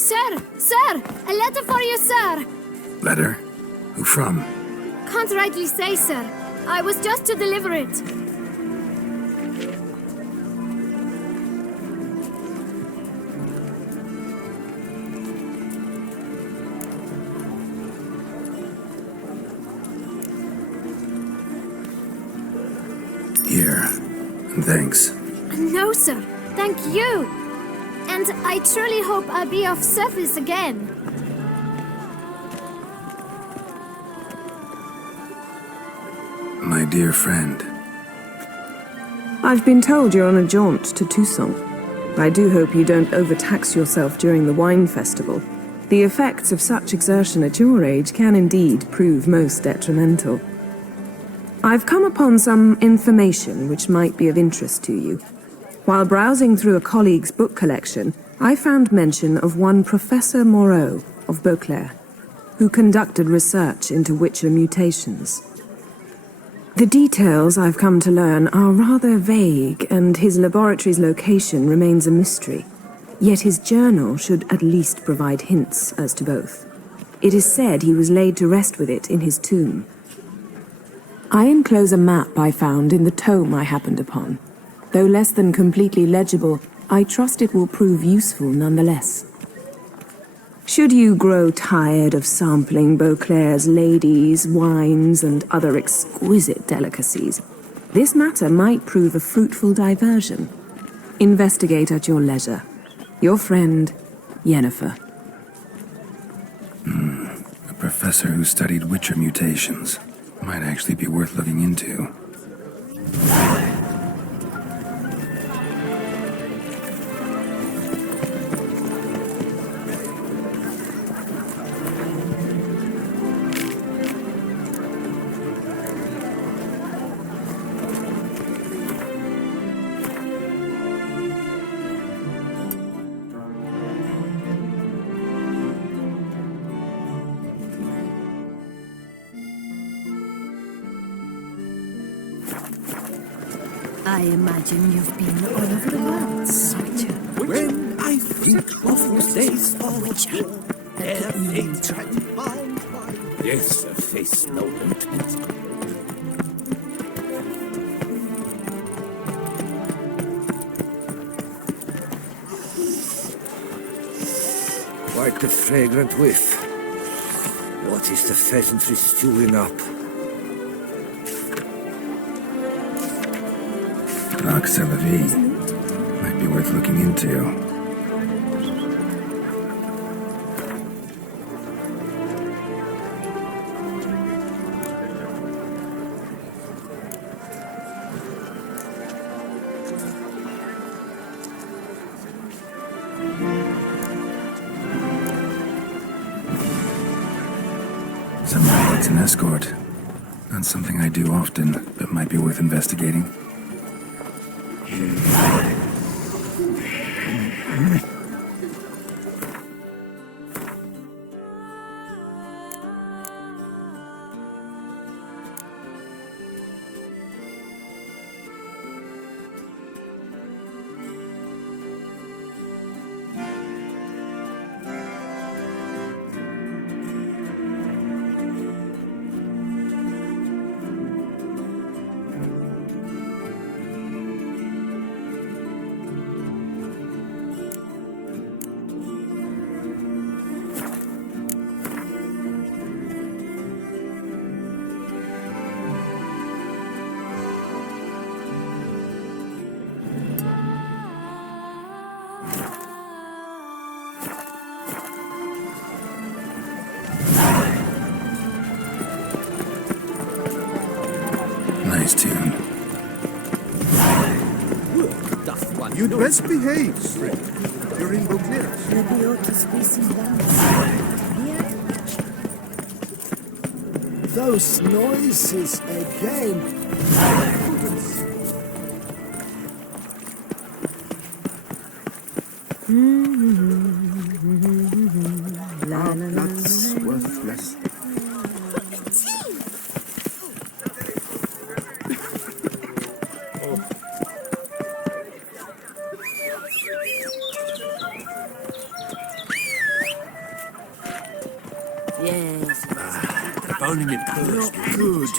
Sir! Sir! A letter for you, sir! Letter? Who from? Can't rightly say, sir. I was just to deliver it. Here. And thanks. No, sir. Thank you. And I truly hope I'll be of service again. My dear friend. I've been told you're on a jaunt to Tucson. I do hope you don't overtax yourself during the wine festival. The effects of such exertion at your age can indeed prove most detrimental. I've come upon some information which might be of interest to you. While browsing through a colleague's book collection, I found mention of one Professor Moreau of Beauclair, who conducted research into Witcher mutations. The details I've come to learn are rather vague, and his laboratory's location remains a mystery. Yet his journal should at least provide hints as to both. It is said he was laid to rest with it in his tomb. I enclose a map I found in the tome I happened upon. Though less than completely legible, I trust it will prove useful nonetheless. Should you grow tired of sampling Beauclair's ladies, wines, and other exquisite delicacies, this matter might prove a fruitful diversion. Investigate at your leisure. Your friend, Yennefer. A professor who studied Witcher mutations. Might actually be worth looking into. I imagine you've been all over the world, soldier. When I think of those days of Witcher, their fate bound by death face no limit. Quite the fragrant whiff. What is the pheasantry stewing up? REDengine. Might be worth looking into. Somehow it's an escort. Not something I do often, but might be worth investigating. Nice tune. You'd best behave, String. You're in Beauclair's. Those noises again. That's worthless. burning it first. Not good.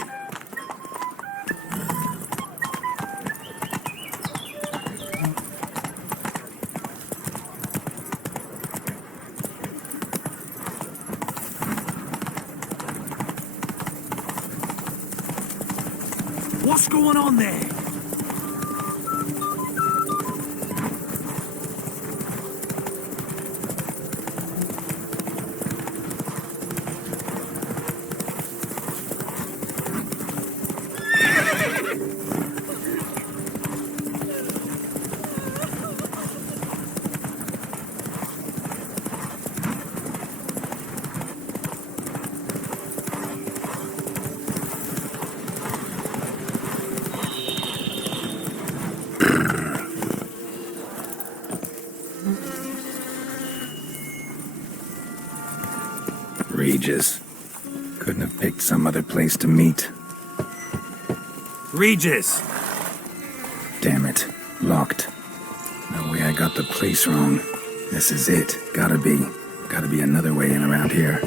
What's going on there? Regis. Couldn't have picked some other place to meet. Regis! Damn it. Locked. No way I got the place wrong. This is it. Gotta be. Gotta be another way in around here.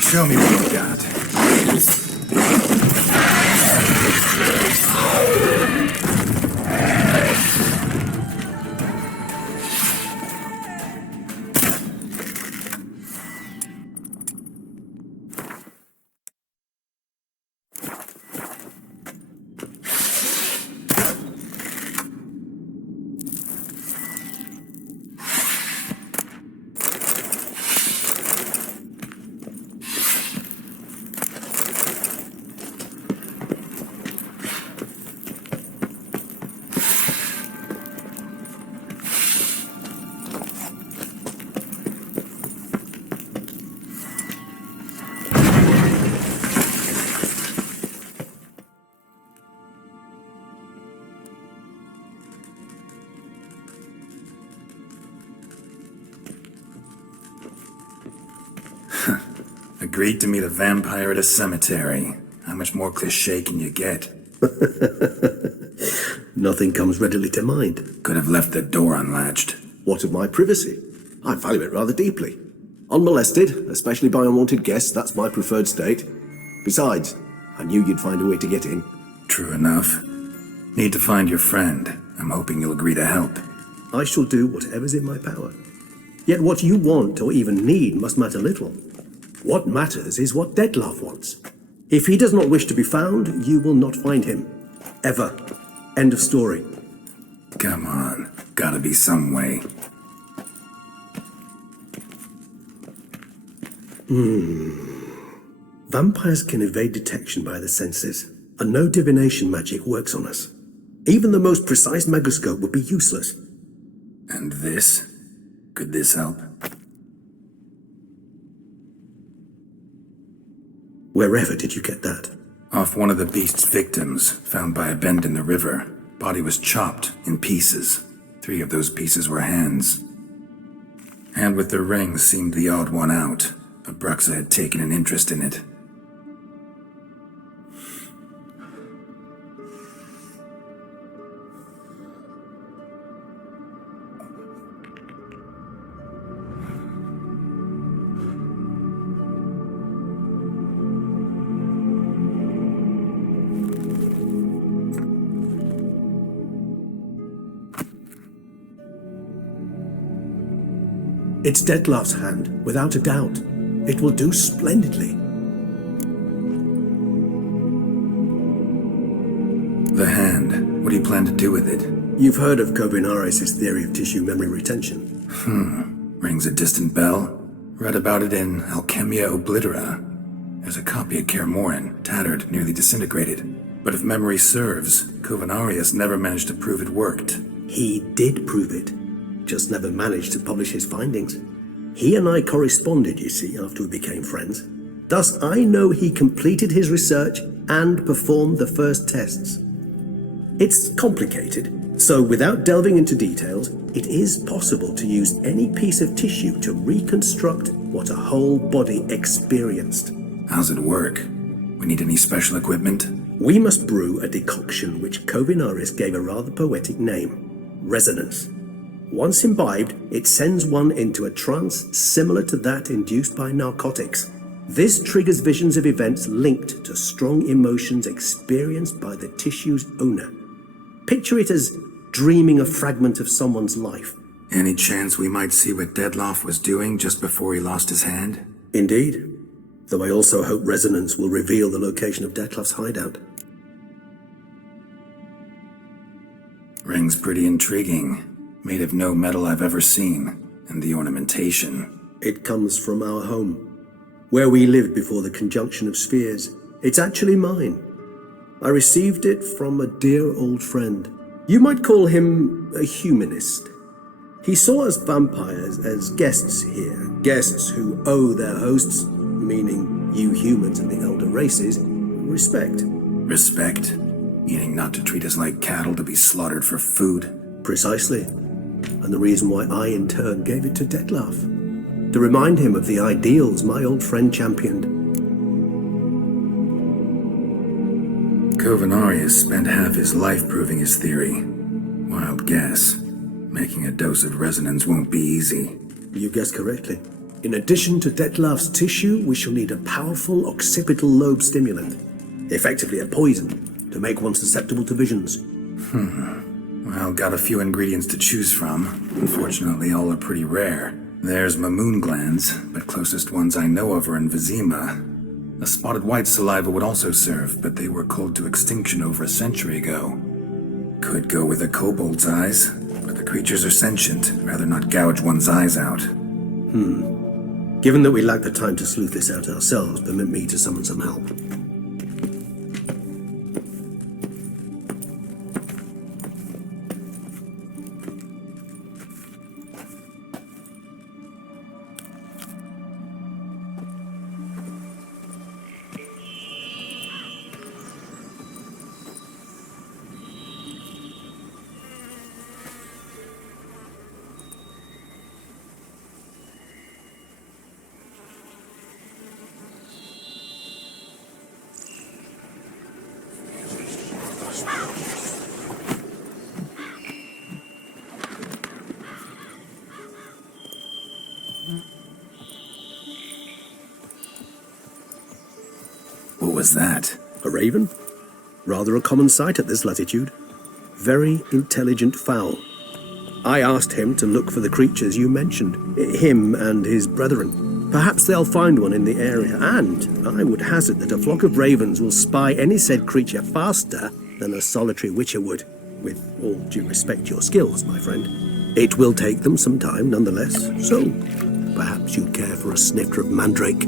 Show me what you got. Agreed to meet a vampire at a cemetery. How much more cliché can you get? Nothing comes readily to mind. Could have left the door unlatched. What of my privacy? I value it rather deeply. Unmolested, especially by unwanted guests, that's my preferred state. Besides, I knew you'd find a way to get in. True enough. Need to find your friend. I'm hoping you'll agree to help. I shall do whatever's in my power. Yet what you want or even need must matter little. What matters is what Detlef wants. If he does not wish to be found, you will not find him. Ever. End of story. Come on. Gotta be some way. Vampires can evade detection by the senses, and no divination magic works on us. Even the most precise megascope would be useless. And this? Could this help? Wherever did you get that? Off one of the beast's victims, found by a bend in the river. Body was chopped in pieces. 3 of those pieces were hands. Hand with the ring seemed the odd one out. Abruxa had taken an interest in it. It's Detlef's hand, without a doubt. It will do splendidly. The hand. What do you plan to do with it? You've heard of Kovinaris' theory of tissue memory retention. Rings a distant bell. Read about it in Alchemia Oblitera. There's a copy at Kaer Morhen, tattered, nearly disintegrated. But if memory serves, Kovinaris never managed to prove it worked. He did prove it, just never managed to publish his findings. He and I corresponded, you see, after we became friends. Thus, I know he completed his research and performed the first tests. It's complicated, so without delving into details, it is possible to use any piece of tissue to reconstruct what a whole body experienced. How's it work? We need any special equipment? We must brew a decoction which Kovinaris gave a rather poetic name, resonance. Once imbibed, it sends one into a trance similar to that induced by narcotics. This triggers visions of events linked to strong emotions experienced by the tissue's owner. Picture it as dreaming a fragment of someone's life. Any chance we might see what Detlef was doing just before he lost his hand? Indeed. Though I also hope resonance will reveal the location of Detlef's hideout. Ring's pretty intriguing. Made of no metal I've ever seen. And the ornamentation. It comes from our home, where we lived before the conjunction of spheres. It's actually mine. I received it from a dear old friend. You might call him a humanist. He saw us vampires as guests here, guests who owe their hosts, meaning you humans and the elder races, respect. Respect? Meaning not to treat us like cattle to be slaughtered for food? Precisely. And the reason why I in turn gave it to Detlef. To remind him of the ideals my old friend championed. Kovinaris spent half his life proving his theory. Wild guess. Making a dose of resonance won't be easy. You guessed correctly. In addition to Detlef's tissue, we shall need a powerful occipital lobe stimulant. Effectively a poison, to make one susceptible to visions. Well, got a few ingredients to choose from. Unfortunately, all are pretty rare. There's mamoon glands, but closest ones I know of are in Vizima. A spotted white saliva would also serve, but they were culled to extinction over a century ago. Could go with a kobold's eyes, but the creatures are sentient. Rather not gouge one's eyes out. Given that we lack the time to sleuth this out ourselves, permit me to summon some help. What was that? A raven? Rather a common sight at this latitude. Very intelligent fowl. I asked him to look for the creatures you mentioned, him and his brethren. Perhaps they'll find one in the area, and I would hazard that a flock of ravens will spy any said creature faster than a solitary witcher would. With all due respect to your skills, my friend. It will take them some time, nonetheless, so perhaps you'd care for a snifter of mandrake.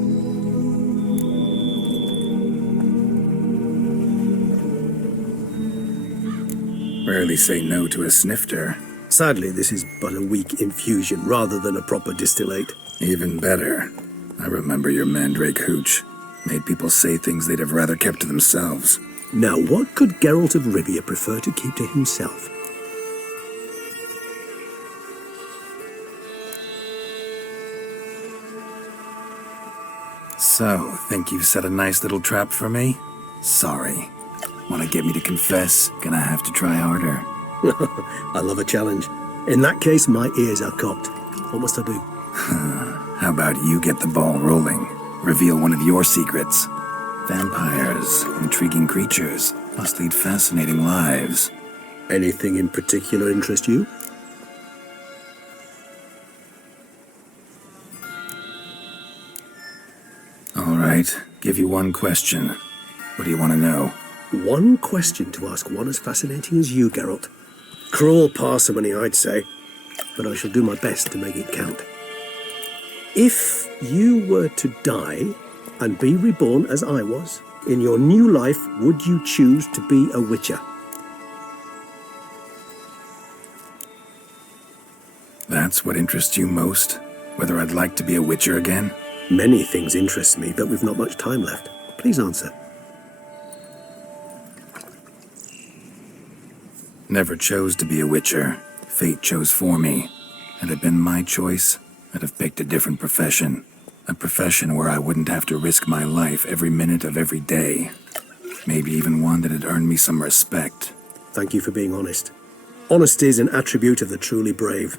Rarely say no to a snifter. Sadly, this is but a weak infusion rather than a proper distillate. Even better. I remember your mandrake hooch. Made people say things they'd have rather kept to themselves. Now, what could Geralt of Rivia prefer to keep to himself? So, think you've set a nice little trap for me? Sorry. Want to get me to confess? Gonna have to try harder. I love a challenge. In that case, my ears are cocked. What must I do? How about you get the ball rolling? Reveal one of your secrets. Vampires, intriguing creatures, must lead fascinating lives. Anything in particular interest you? right, give you one question. What do you want to know? One question to ask one as fascinating as you, Geralt. Cruel parsimony, I'd say, but I shall do my best to make it count. If you were to die and be reborn as I was, in your new life, would you choose to be a witcher? That's what interests you most? Whether I'd like to be a witcher again? Many things interest me, but we've not much time left. Please answer. Never chose to be a witcher. Fate chose for me. Had it been my choice, I'd have picked a different profession. A profession where I wouldn't have to risk my life every minute of every day. Maybe even one that had earned me some respect. Thank you for being honest. Honesty is an attribute of the truly brave,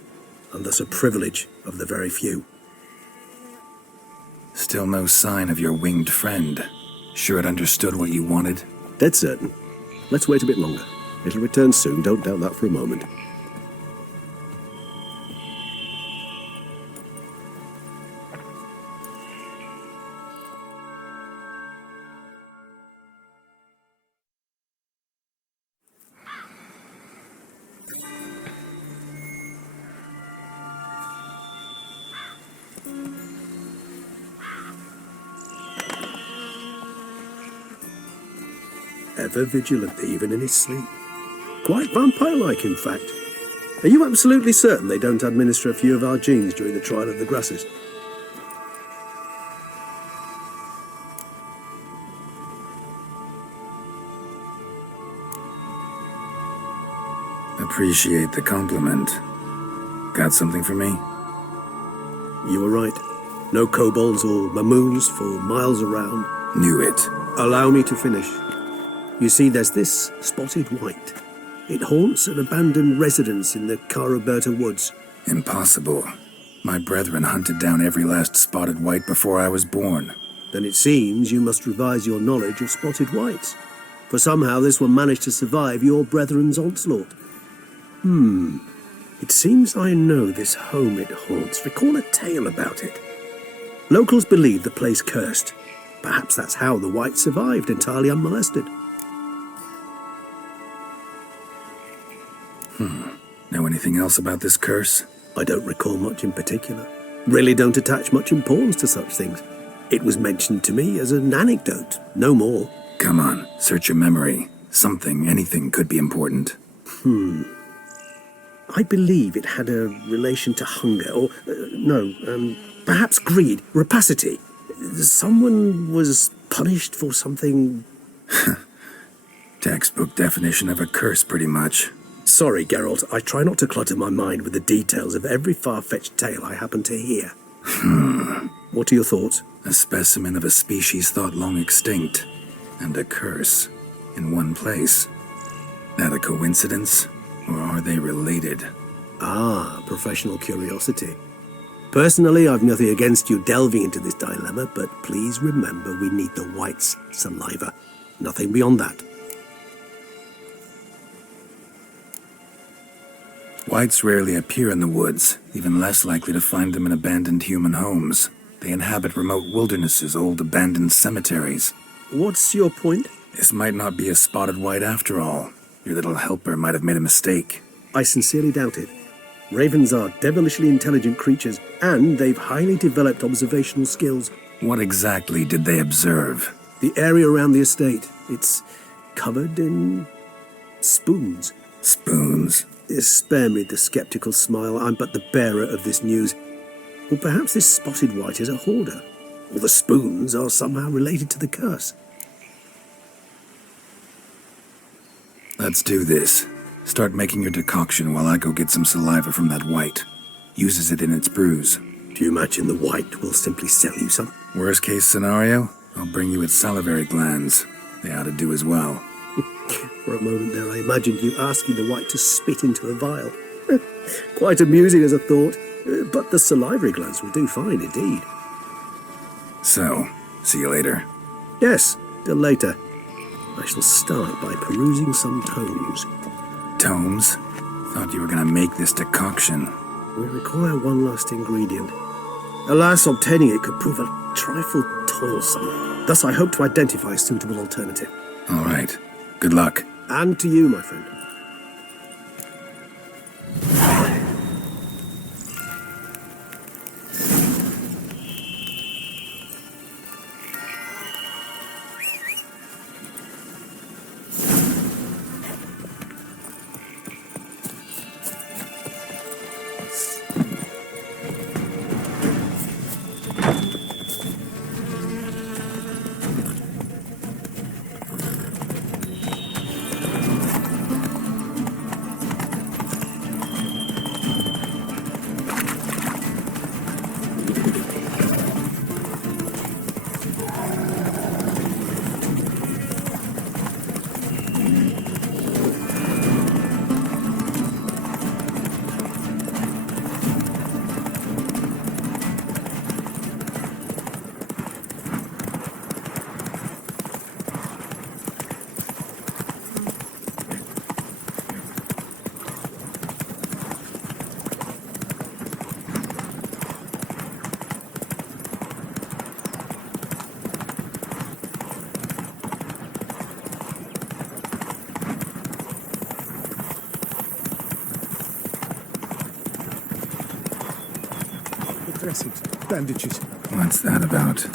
and thus a privilege of the very few. Still no sign of your winged friend. Sure it understood what you wanted? Dead certain. Let's wait a bit longer. It'll return soon, don't doubt that for a moment. Ever vigilant, even in his sleep. Quite vampire-like, in fact. Are you absolutely certain they don't administer a few of our genes during the trial of the grasses? Appreciate the compliment. Got something for me? You were right. No kobolds or mamoons for miles around. Knew it. Allow me to finish. You see, there's this spotted white. It haunts an abandoned residence in the Caraberta woods. Impossible. My brethren hunted down every last spotted white before I was born. Then it seems you must revise your knowledge of spotted whites. For somehow this one managed to survive your brethren's onslaught. It seems I know this home it haunts. Recall a tale about it. Locals believe the place cursed. Perhaps that's how the whites survived entirely unmolested. Know anything else about this curse? I don't recall much in particular. Really don't attach much importance to such things. It was mentioned to me as an anecdote, no more. Come on, search your memory. Something, anything could be important. I believe it had a relation to hunger, or, perhaps greed, rapacity. Someone was punished for something... Textbook definition of a curse, pretty much. Sorry, Geralt, I try not to clutter my mind with the details of every far-fetched tale I happen to hear. What are your thoughts? A specimen of a species thought long extinct, and a curse, in one place. That a coincidence, or are they related? Ah, professional curiosity. Personally, I've nothing against you delving into this dilemma, but please remember we need the white's saliva. Nothing beyond that. Whites rarely appear in the woods, even less likely to find them in abandoned human homes. They inhabit remote wildernesses, old abandoned cemeteries. What's your point? This might not be a spotted white after all. Your little helper might have made a mistake. I sincerely doubt it. Ravens are devilishly intelligent creatures, and they've highly developed observational skills. What exactly did they observe? The area around the estate. It's covered in spoons. Spoons? Spare me the skeptical smile. I'm but the bearer of this news. Or perhaps this spotted white is a hoarder. Or the spoons are somehow related to the curse. Let's do this. Start making your decoction while I go get some saliva from that white. Uses it in its brews. Do you imagine the white will simply sell you some? Worst case scenario, I'll bring you its salivary glands. They ought to do as well. For a moment there, I imagined you asking the white to spit into a vial. Quite amusing as a thought, but the salivary glands will do fine indeed. So, see you later. Yes, till later. I shall start by perusing some tomes. Tomes? Thought you were gonna make this decoction. We require one last ingredient. Alas, obtaining it could prove a trifle toilsome. Thus, I hope to identify a suitable alternative. All right. Good luck. And to you, my friend. Dressings, bandages. What's that about?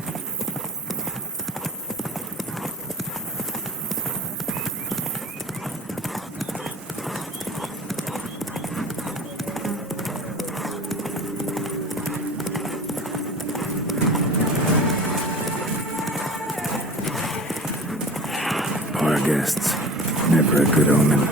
Bar guests. Never a good omen.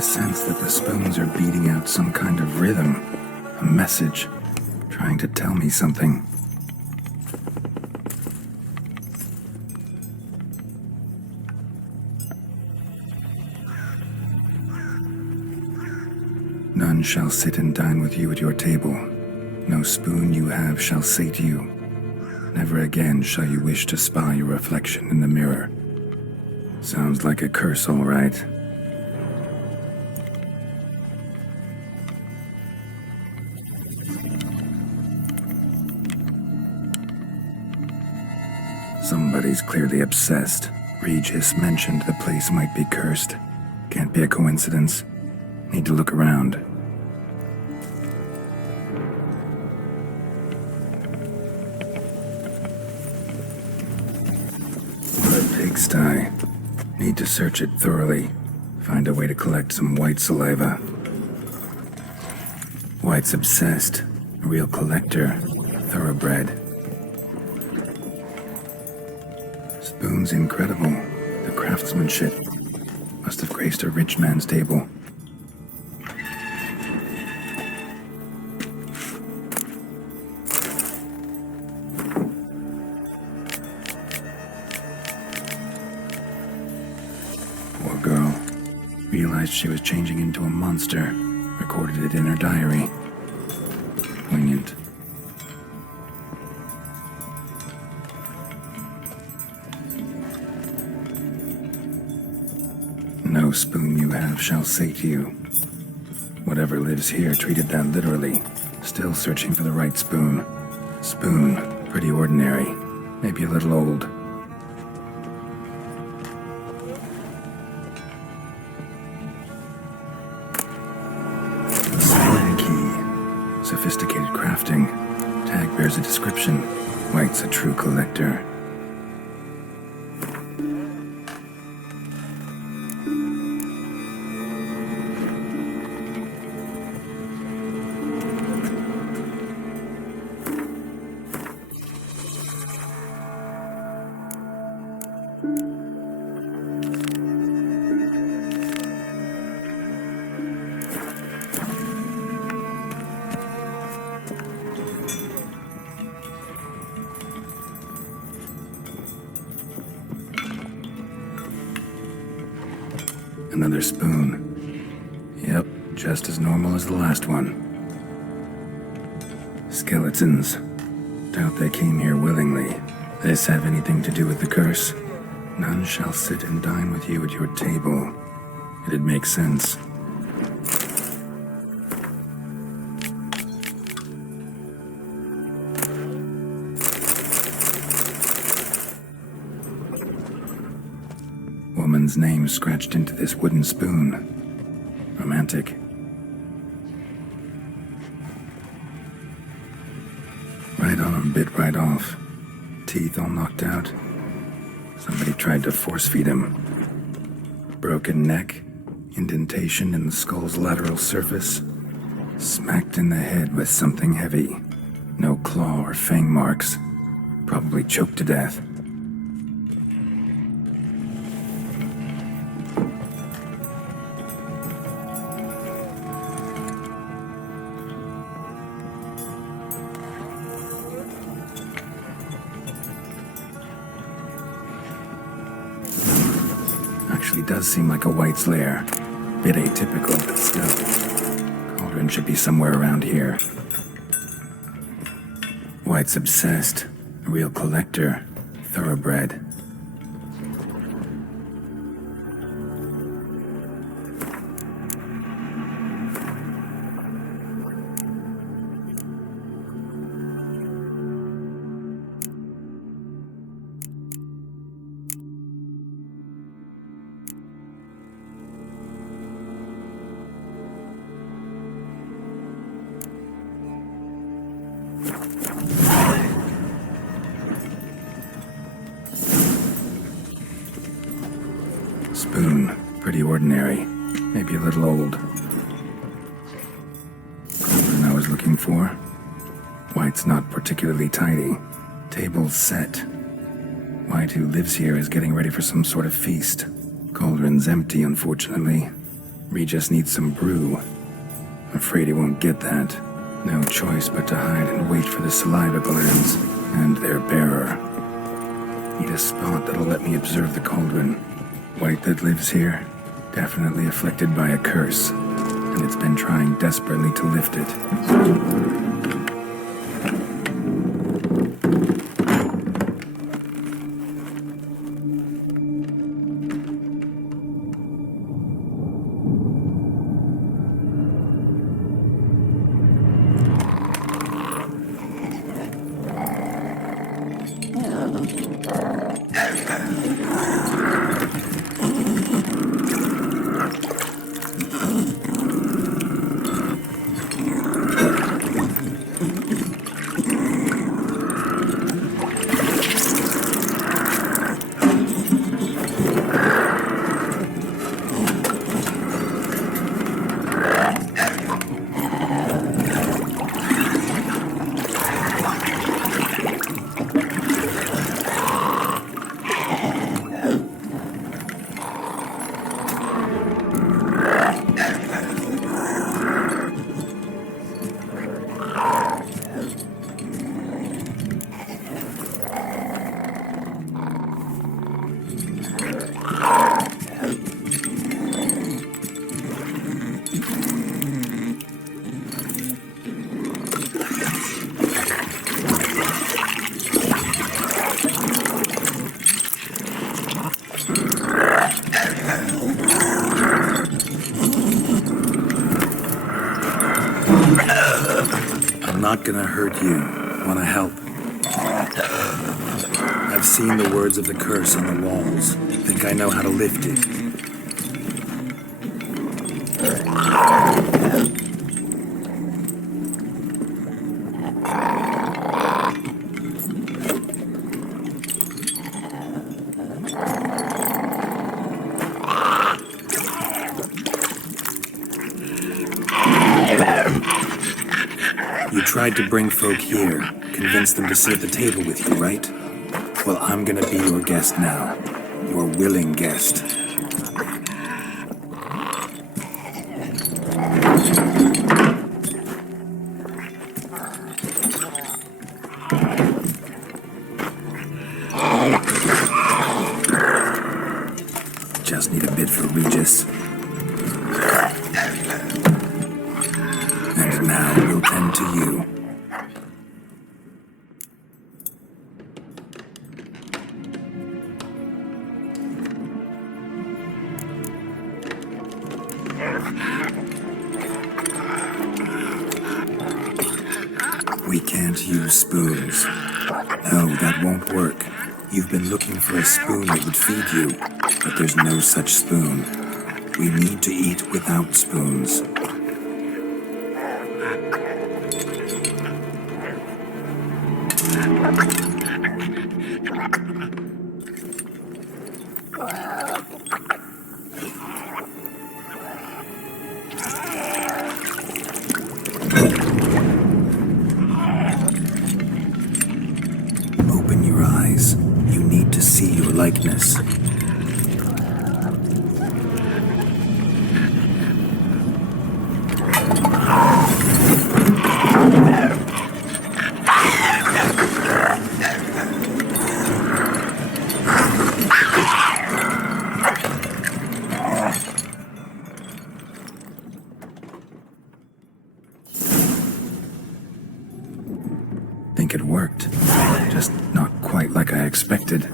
Sense that the spoons are beating out some kind of rhythm, a message, trying to tell me something. None shall sit and dine with you at your table. No spoon you have shall say to you. Never again shall you wish to spy your reflection in the mirror. Sounds like a curse, all right. Somebody's clearly obsessed. Regis mentioned the place might be cursed. Can't be a coincidence. Need to look around. What a pigsty. Need to search it thoroughly. Find a way to collect some white saliva. White's obsessed. A real collector. Thoroughbred. Spoon's incredible. The craftsmanship must have graced a rich man's table. Poor girl. Realized she was changing into a monster. Recorded it in her diary. Poignant. No spoon you have shall say to you. Whatever lives here treated that literally. Still searching for the right spoon. Spoon, pretty ordinary. Maybe a little old. Slide key. Sophisticated crafting. Tag bears a description. White's a true collector. Another spoon. Yep, just as normal as the last one. Skeletons. Doubt they came here willingly. This have anything to do with the curse? None shall sit and dine with you at your table. It'd make sense. Woman's name scratched into this wooden spoon. Romantic. Right on, bit right off. Teeth all knocked out. Somebody tried to force feed him. Broken neck, indentation in the skull's lateral surface. Smacked in the head with something heavy. No claw or fang marks. Probably choked to death. Actually does seem like a White's lair. Bit atypical, but still. Cauldron should be somewhere around here. White's obsessed. A real collector. Thoroughbred. Spoon. Pretty ordinary. Maybe a little old. Cauldron I was looking for. White's not particularly tidy. Table's set. White, who lives here, is getting ready for some sort of feast. Cauldron's empty, unfortunately. Regis needs some brew. Afraid he won't get that. No choice but to hide and wait for the saliva glands and their bearer. Need a spot that'll let me observe the cauldron. White that lives here, definitely afflicted by a curse, and it's been trying desperately to lift it. I'm not gonna hurt you. Wanna help? I've seen the words of the curse on the walls. Think I know how to lift it. You tried to bring folk here, convince them to sit at the table with you, right? Well, I'm gonna be your guest now. Your willing guest. Just need a bit for Regis. And now we'll tend to you. We can't use spoons. No, that won't work. You've been looking for a spoon that would feed you, but there's no such spoon. We need to eat without spoons. Open your eyes. You need to see your likeness. Think it worked. Just not quite like I expected.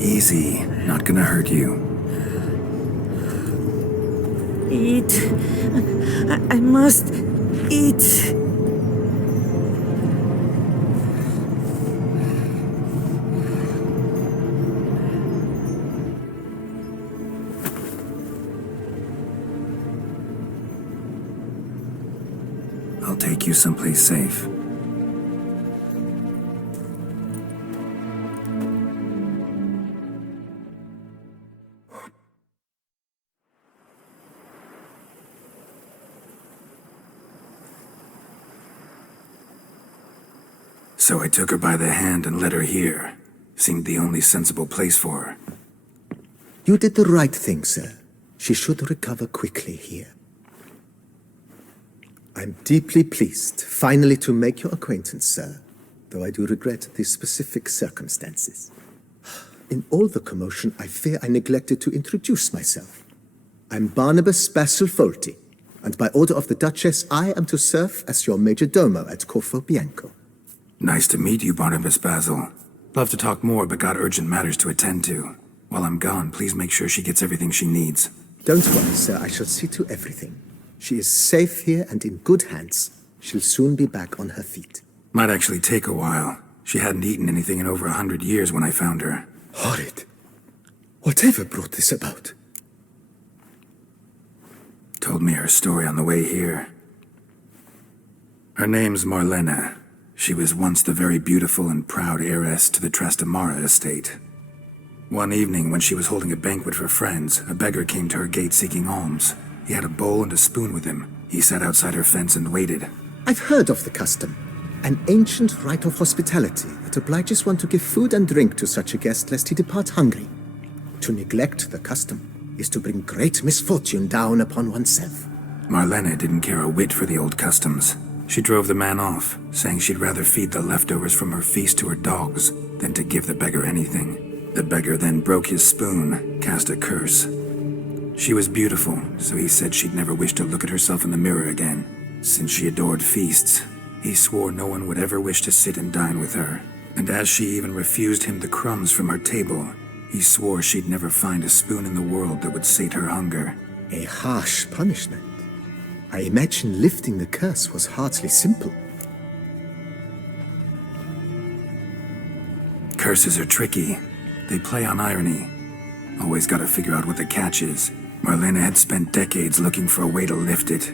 Easy. Not gonna hurt you. Eat. I must eat. I'll take you someplace safe. So I took her by the hand and led her here. Seemed the only sensible place for her. You did the right thing, sir. She should recover quickly here. I'm deeply pleased, finally, to make your acquaintance, sir, though I do regret the specific circumstances. In all the commotion, I fear I neglected to introduce myself. I'm Barnabas Basil-Folty, and by order of the Duchess, I am to serve as your major domo at Corfo Bianco. Nice to meet you, Barnabas Basil. Love to talk more, but got urgent matters to attend to. While I'm gone, please make sure she gets everything she needs. Don't worry, sir. I shall see to everything. She is safe here and in good hands. She'll soon be back on her feet. Might actually take a while. She hadn't eaten anything in over 100 years when I found her. Horrid. Whatever brought this about? Told me her story on the way here. Her name's Marlena. She was once the very beautiful and proud heiress to the Trastamara estate. One evening, when she was holding a banquet for friends, a beggar came to her gate seeking alms. He had a bowl and a spoon with him. He sat outside her fence and waited. I've heard of the custom. An ancient rite of hospitality that obliges one to give food and drink to such a guest lest he depart hungry. To neglect the custom is to bring great misfortune down upon oneself. Marlene didn't care a whit for the old customs. She drove the man off, saying she'd rather feed the leftovers from her feast to her dogs than to give the beggar anything. The beggar then broke his spoon, cast a curse. She was beautiful, so he said she'd never wish to look at herself in the mirror again. Since she adored feasts, he swore no one would ever wish to sit and dine with her. And as she even refused him the crumbs from her table, he swore she'd never find a spoon in the world that would sate her hunger. A harsh punishment. I imagine lifting the curse was hardly simple. Curses are tricky. They play on irony. Always gotta figure out what the catch is. Marlene had spent decades looking for a way to lift it.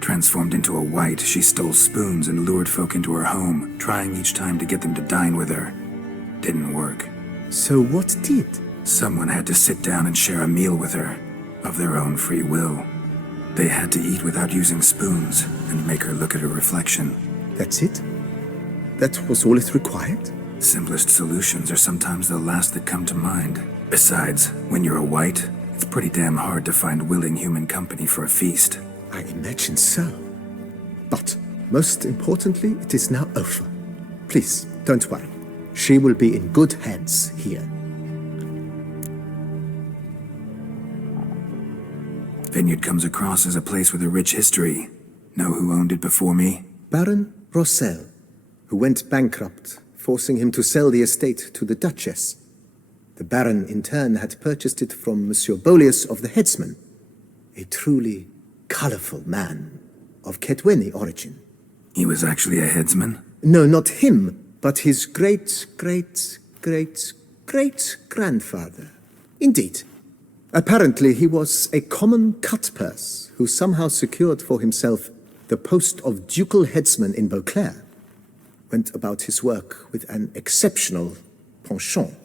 Transformed into a wight, she stole spoons and lured folk into her home, trying each time to get them to dine with her. Didn't work. So what did? Someone had to sit down and share a meal with her, of their own free will. They had to eat without using spoons and make her look at her reflection. That's it? That was all it required? Simplest solutions are sometimes the last that come to mind. Besides, when you're a wight, it's pretty damn hard to find willing human company for a feast. I imagine so. But, most importantly, it is now over. Please, don't worry. She will be in good hands here. Vineyard comes across as a place with a rich history. Know who owned it before me? Baron Rossel, who went bankrupt, forcing him to sell the estate to the Duchess. The Baron, in turn, had purchased it from Monsieur Bolius of the Headsman, a truly colorful man of Ketweni origin. He was actually a headsman? No, not him, but his great-great-great-great-grandfather. Indeed. Apparently, he was a common cut-purse who somehow secured for himself the post of ducal headsman in Beauclair. Went about his work with an exceptional penchant.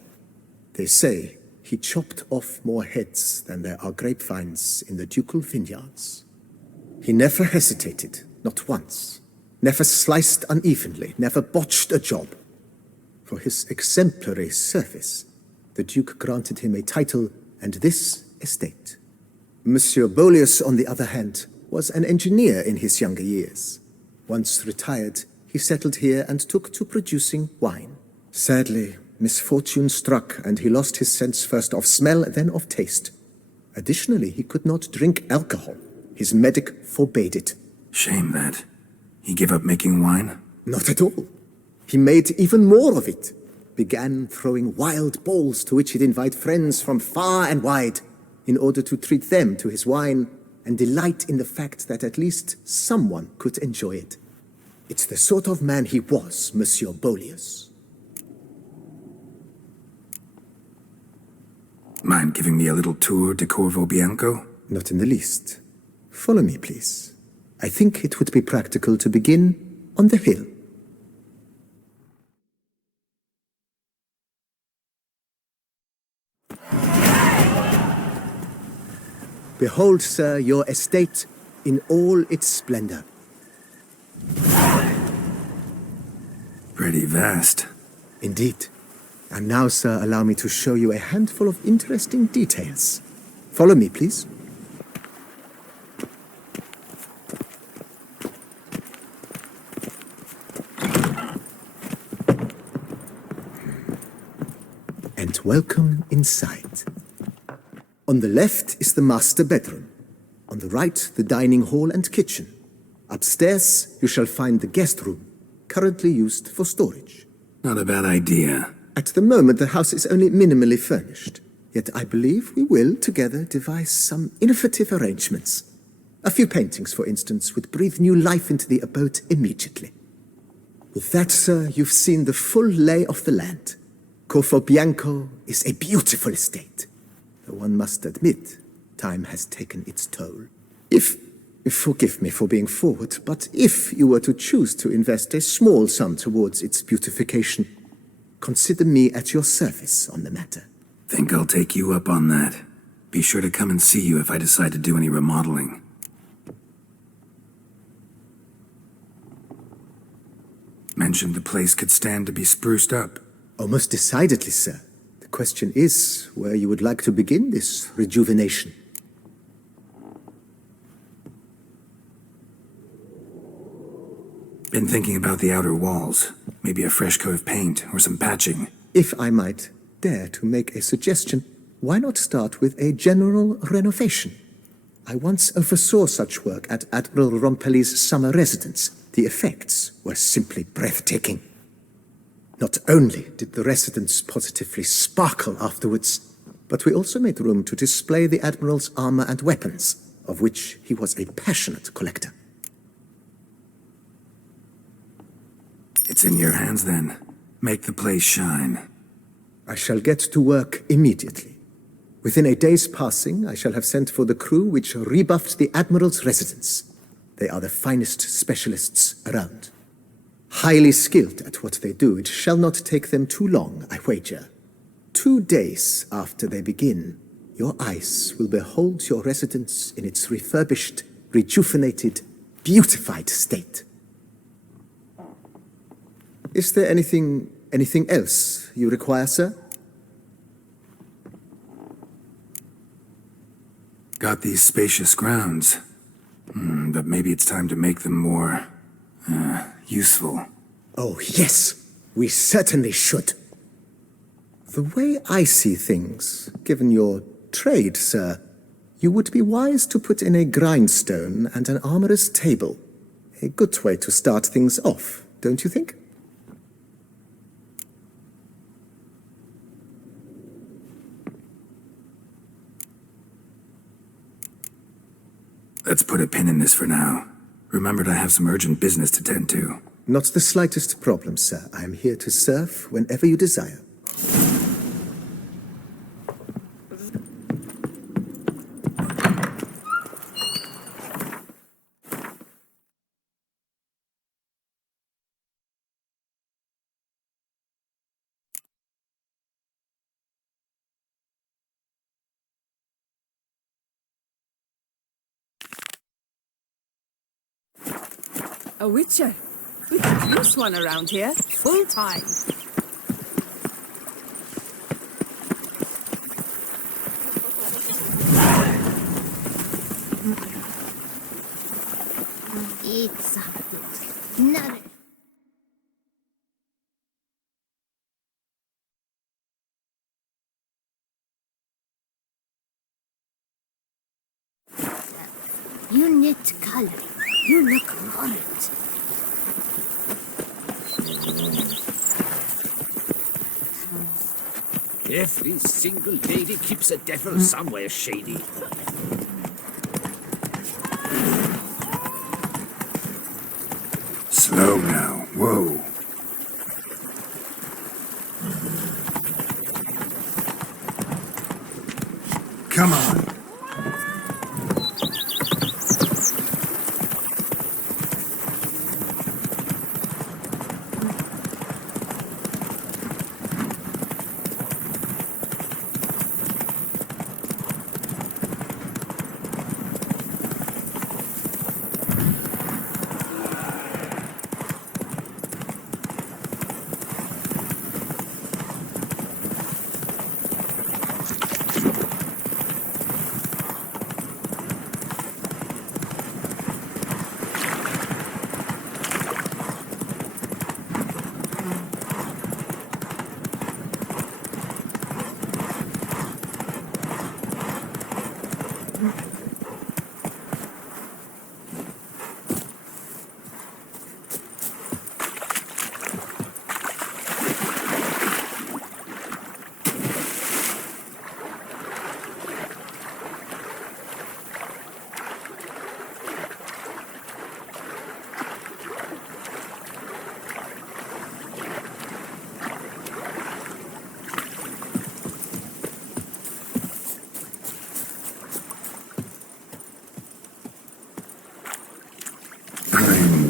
They say he chopped off more heads than there are grapevines in the ducal vineyards. He never hesitated, not once. Never sliced unevenly, never botched a job. For his exemplary service, the Duke granted him a title and this estate. Monsieur Bolius, on the other hand, was an engineer in his younger years. Once retired, he settled here and took to producing wine. Sadly, misfortune struck and he lost his sense first of smell, then of taste. Additionally, he could not drink alcohol. His medic forbade it. Shame that. He gave up making wine? Not at all. He made even more of it. Began throwing wild balls to which he'd invite friends from far and wide in order to treat them to his wine and delight in the fact that at least someone could enjoy it. It's the sort of man he was, Monsieur Bolius. Mind giving me a little tour de Corvo Bianco? Not in the least. Follow me, please. I think it would be practical to begin on the hill. Behold, sir, your estate in all its splendor. Pretty vast. Indeed. And now, sir, allow me to show you a handful of interesting details. Follow me, please. And welcome inside. On the left is the master bedroom. On the right, the dining hall and kitchen. Upstairs, you shall find the guest room, currently used for storage. Not a bad idea. At the moment, the house is only minimally furnished. Yet I believe we will, together, devise some innovative arrangements. A few paintings, for instance, would breathe new life into the abode immediately. With that, sir, you've seen the full lay of the land. Corvo Bianco is a beautiful estate. Though one must admit, time has taken its toll. Forgive me for being forward, but if you were to choose to invest a small sum towards its beautification, consider me at your service on the matter. Think I'll take you up on that. Be sure to come and see you if I decide to do any remodeling. Mentioned the place could stand to be spruced up. Oh, most decidedly, sir. The question is where you would like to begin this rejuvenation. Been thinking about the outer walls. Maybe a fresh coat of paint or some patching. If I might dare to make a suggestion, why not start with a general renovation? I once oversaw such work at Admiral Rompelli's summer residence. The effects were simply breathtaking. Not only did the residence positively sparkle afterwards, but we also made room to display the Admiral's armor and weapons, of which he was a passionate collector. It's in your hands then. Make the place shine. I shall get to work immediately. Within a day's passing, I shall have sent for the crew which rebuffed the Admiral's residence. They are the finest specialists around. Highly skilled at what they do, it shall not take them too long, I wager. 2 days after they begin, your eyes will behold your residence in its refurbished, rejuvenated, beautified state. Is there anything else you require, sir? Got these spacious grounds. But maybe it's time to make them more, useful. Oh, yes. We certainly should. The way I see things, given your trade, sir, you would be wise to put in a grindstone and an armorer's table. A good way to start things off, don't you think? Let's put a pin in this for now. Remembered I have some urgent business to tend to. Not the slightest problem, sir. I am here to serve whenever you desire. A witcher. We could use one around here, full time. Eat something. No. You need color. You look horrid. Every single lady keeps a devil somewhere shady. Slow now. Whoa. Come on.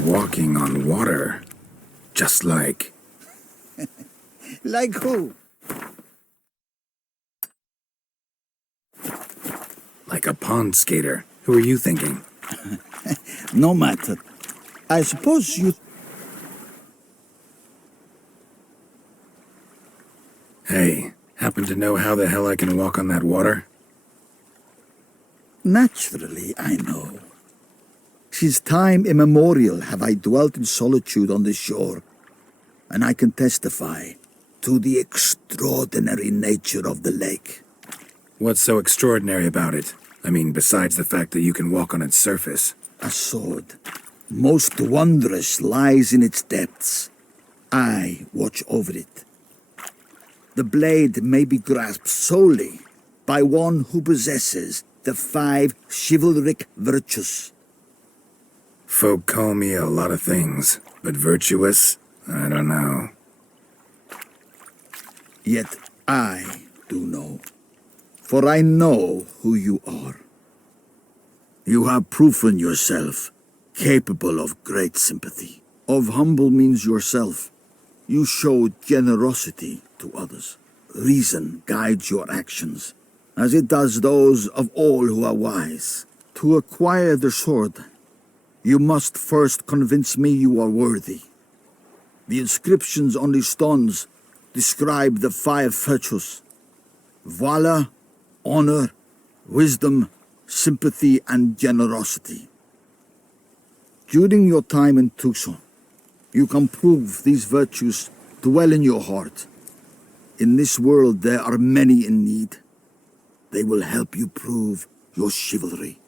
Walking on water. Just like... Like who? pond skater. Who are you thinking? No matter. I suppose you... Hey, happen to know how the hell I can walk on that water? Naturally, I know. Since time immemorial have I dwelt in solitude on this shore, and I can testify to the extraordinary nature of the lake. What's so extraordinary about it? I mean, besides the fact that you can walk on its surface. A sword, most wondrous, lies in its depths. I watch over it. The blade may be grasped solely by one who possesses the 5 chivalric virtues. Folk call me a lot of things, but virtuous? I don't know. Yet I do know, for I know who you are. You have proven yourself capable of great sympathy. Of humble means yourself. You show generosity to others. Reason guides your actions, as it does those of all who are wise. To acquire the sword, you must first convince me you are worthy. The inscriptions on the stones describe the 5 virtues: valor, honor, wisdom, sympathy, and generosity. During your time in Tucson, you can prove these virtues dwell in your heart. In this world there are many in need. They will help you prove your chivalry.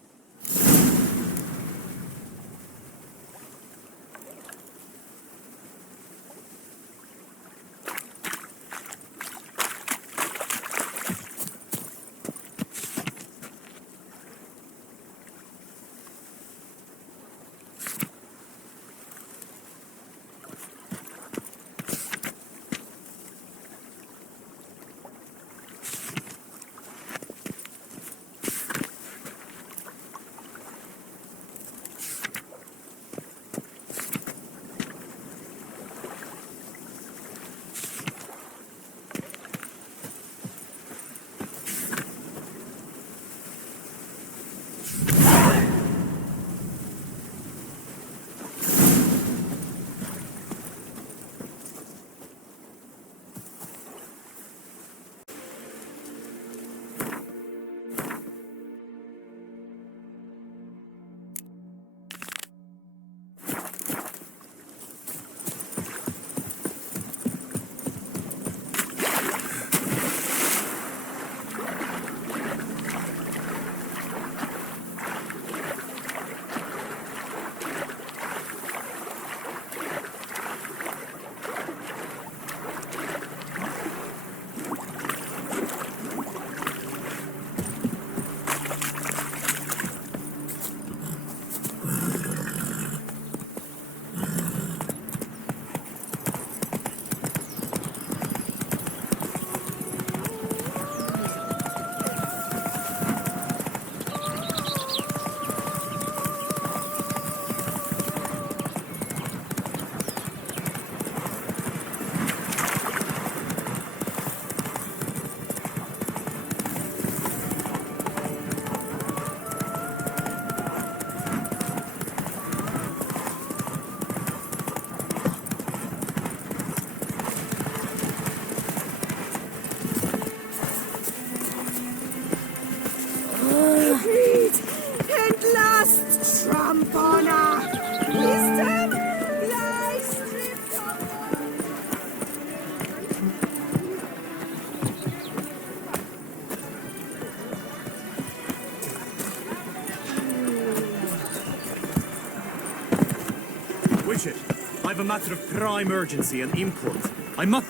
I've a matter of prime urgency and import. I must...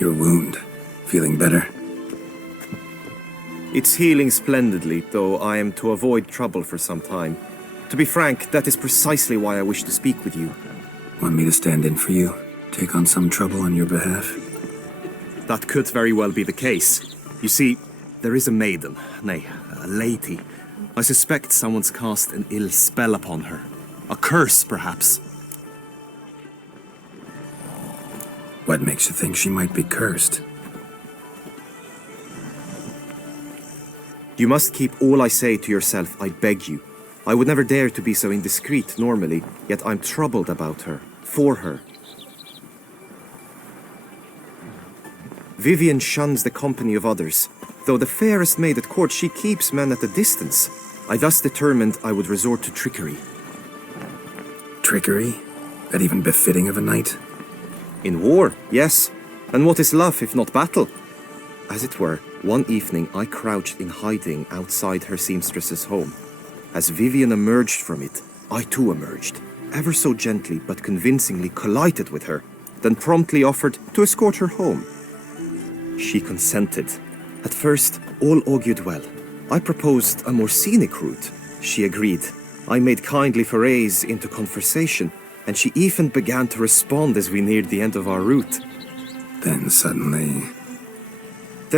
Your wound. Feeling better? It's healing splendidly, though I am to avoid trouble for some time. To be frank, that is precisely why I wish to speak with you. Want me to stand in for you? Take on some trouble on your behalf? That could very well be the case. You see, there is a maiden, nay, a lady. I suspect someone's cast an ill spell upon her. A curse, perhaps. What makes you think she might be cursed? You must keep all I say to yourself, I beg you. I would never dare to be so indiscreet normally, yet I'm troubled about her, for her. Vivian shuns the company of others. Though the fairest maid at court, she keeps men at a distance. I thus determined I would resort to trickery. Trickery? That even befitting of a knight? In war, yes. And what is love if not battle? As it were, one evening I crouched in hiding outside her seamstress's home. As Vivian emerged from it, I too emerged, ever so gently but convincingly collided with her, then promptly offered to escort her home. She consented. At first, all augured well. I proposed a more scenic route. She agreed. I made kindly forays into conversation, and she even began to respond as we neared the end of our route. Then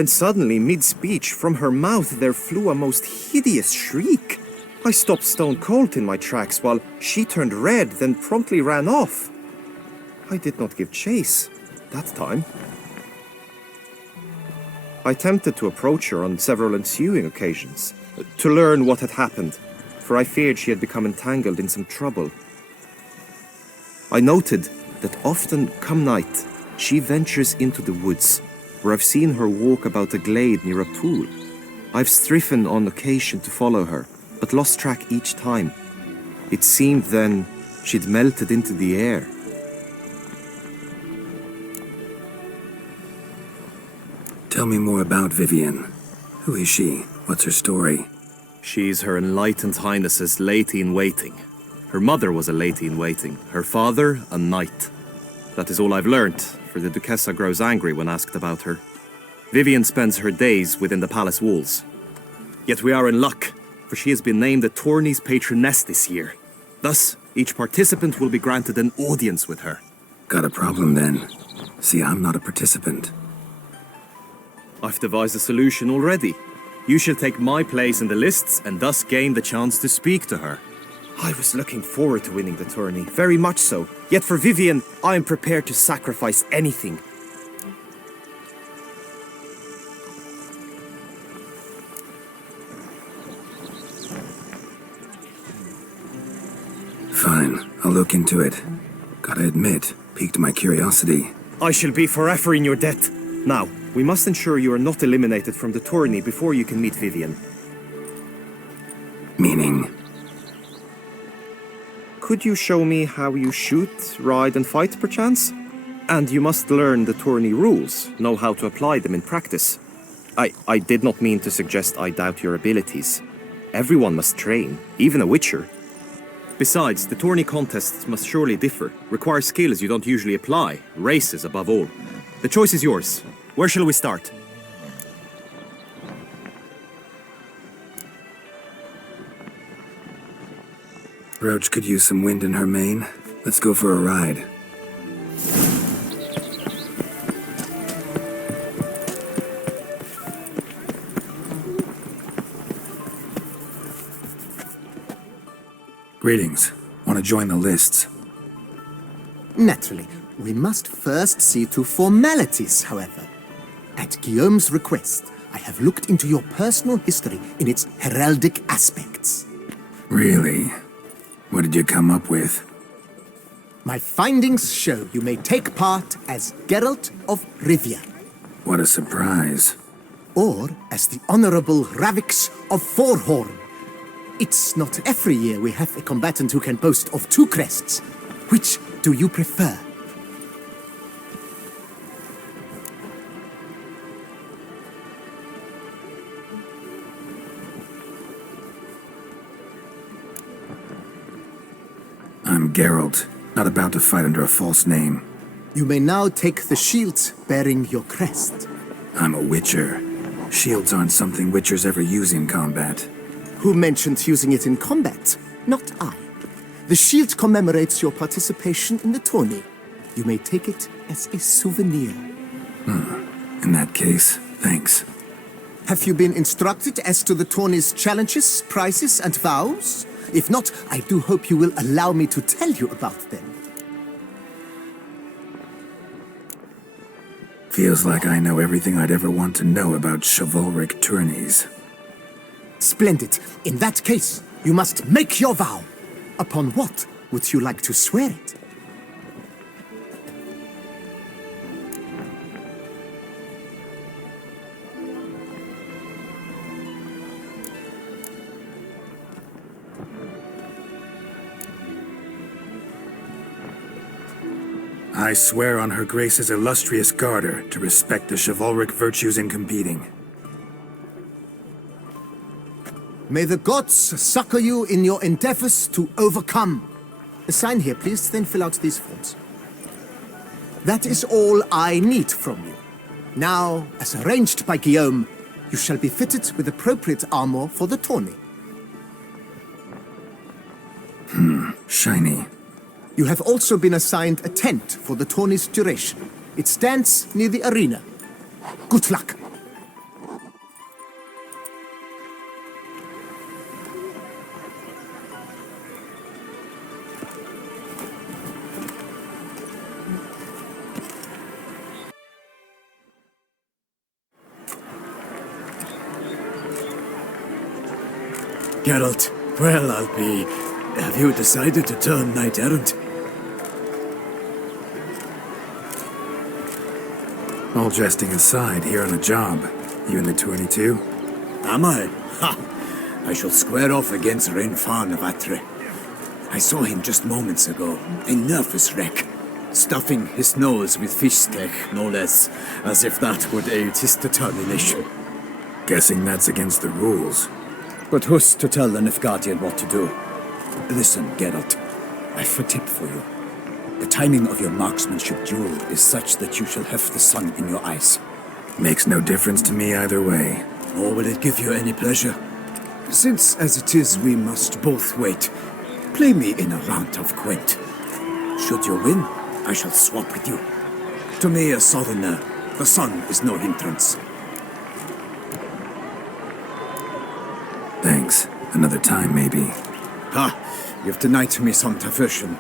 suddenly, mid-speech, from her mouth there flew a most hideous shriek. I stopped stone cold in my tracks while she turned red, then promptly ran off. I did not give chase that time. I attempted to approach her on several ensuing occasions, to learn what had happened, for I feared she had become entangled in some trouble. I noted that often, come night, she ventures into the woods, where I've seen her walk about a glade near a pool. I've striven on occasion to follow her, but lost track each time. It seemed then she'd melted into the air. Tell me more about Vivian. Who is she? What's her story? She's Her Enlightened Highness's lady-in-waiting. Her mother was a lady-in-waiting, her father a knight. That is all I've learnt, for the Duchessa grows angry when asked about her. Vivian spends her days within the palace walls. Yet we are in luck, for she has been named the tourney's patroness this year. Thus, each participant will be granted an audience with her. Got a problem then. See, I'm not a participant. I've devised a solution already. You shall take my place in the lists and thus gain the chance to speak to her. I was looking forward to winning the tourney, very much so. Yet for Vivian, I am prepared to sacrifice anything. Fine, I'll look into it. Gotta admit, piqued my curiosity. I shall be forever in your debt. Now, we must ensure you are not eliminated from the tourney before you can meet Vivian. Meaning? Could you show me how you shoot, ride and fight, perchance? And you must learn the tourney rules, know how to apply them in practice. I did not mean to suggest I doubt your abilities. Everyone must train, even a witcher. Besides, the tourney contests must surely differ, require skills you don't usually apply, races above all. The choice is yours. Where shall we start? Roach could use some wind in her mane. Let's go for a ride. Greetings. Want to join the lists? Naturally. We must first see to formalities, however. At Guillaume's request, I have looked into your personal history in its heraldic aspects. Really? What did you come up with? My findings show you may take part as Geralt of Rivia. What a surprise. Or as the Honorable Ravix of Forhorn. It's not every year we have a combatant who can boast of 2 crests. Which do you prefer? I'm Geralt, not about to fight under a false name. You may now take the shield bearing your crest. I'm a witcher. Shields aren't something witchers ever use in combat. Who mentioned using it in combat? Not I. The shield commemorates your participation in the tourney. You may take it as a souvenir. In that case, thanks. Have you been instructed as to the tourney's challenges, prizes, and vows? If not, I do hope you will allow me to tell you about them. Feels like I know everything I'd ever want to know about chivalric tourneys. Splendid. In that case, you must make your vow. Upon what would you like to swear it? I swear on Her Grace's illustrious garter to respect the chivalric virtues in competing. May the gods succor you in your endeavors to overcome. Sign here, please, then fill out these forms. That is all I need from you. Now, as arranged by Guillaume, you shall be fitted with appropriate armor for the tourney. Shiny. You have also been assigned a tent for the tourney's duration. It stands near the arena. Good luck. Geralt, well, I'll be... Have you decided to turn knight-errant? All jesting aside, here on the job. You in the 22? Am I? Ha! I shall square off against Renfan of Atre. I saw him just moments ago, a nervous wreck, stuffing his nose with fish steak, no less, as if that would aid his determination. Guessing that's against the rules. But who's to tell the Nilfgaardian what to do? Listen, Geralt, I've a tip for you. The timing of your marksmanship duel is such that you shall have the sun in your eyes. Makes no difference to me either way. Nor will it give you any pleasure. Since, as it is, we must both wait, play me in a round of Gwent. Should you win, I shall swap with you. To me, a southerner, the sun is no hindrance. Thanks. Another time, maybe. You've denied me some diversion,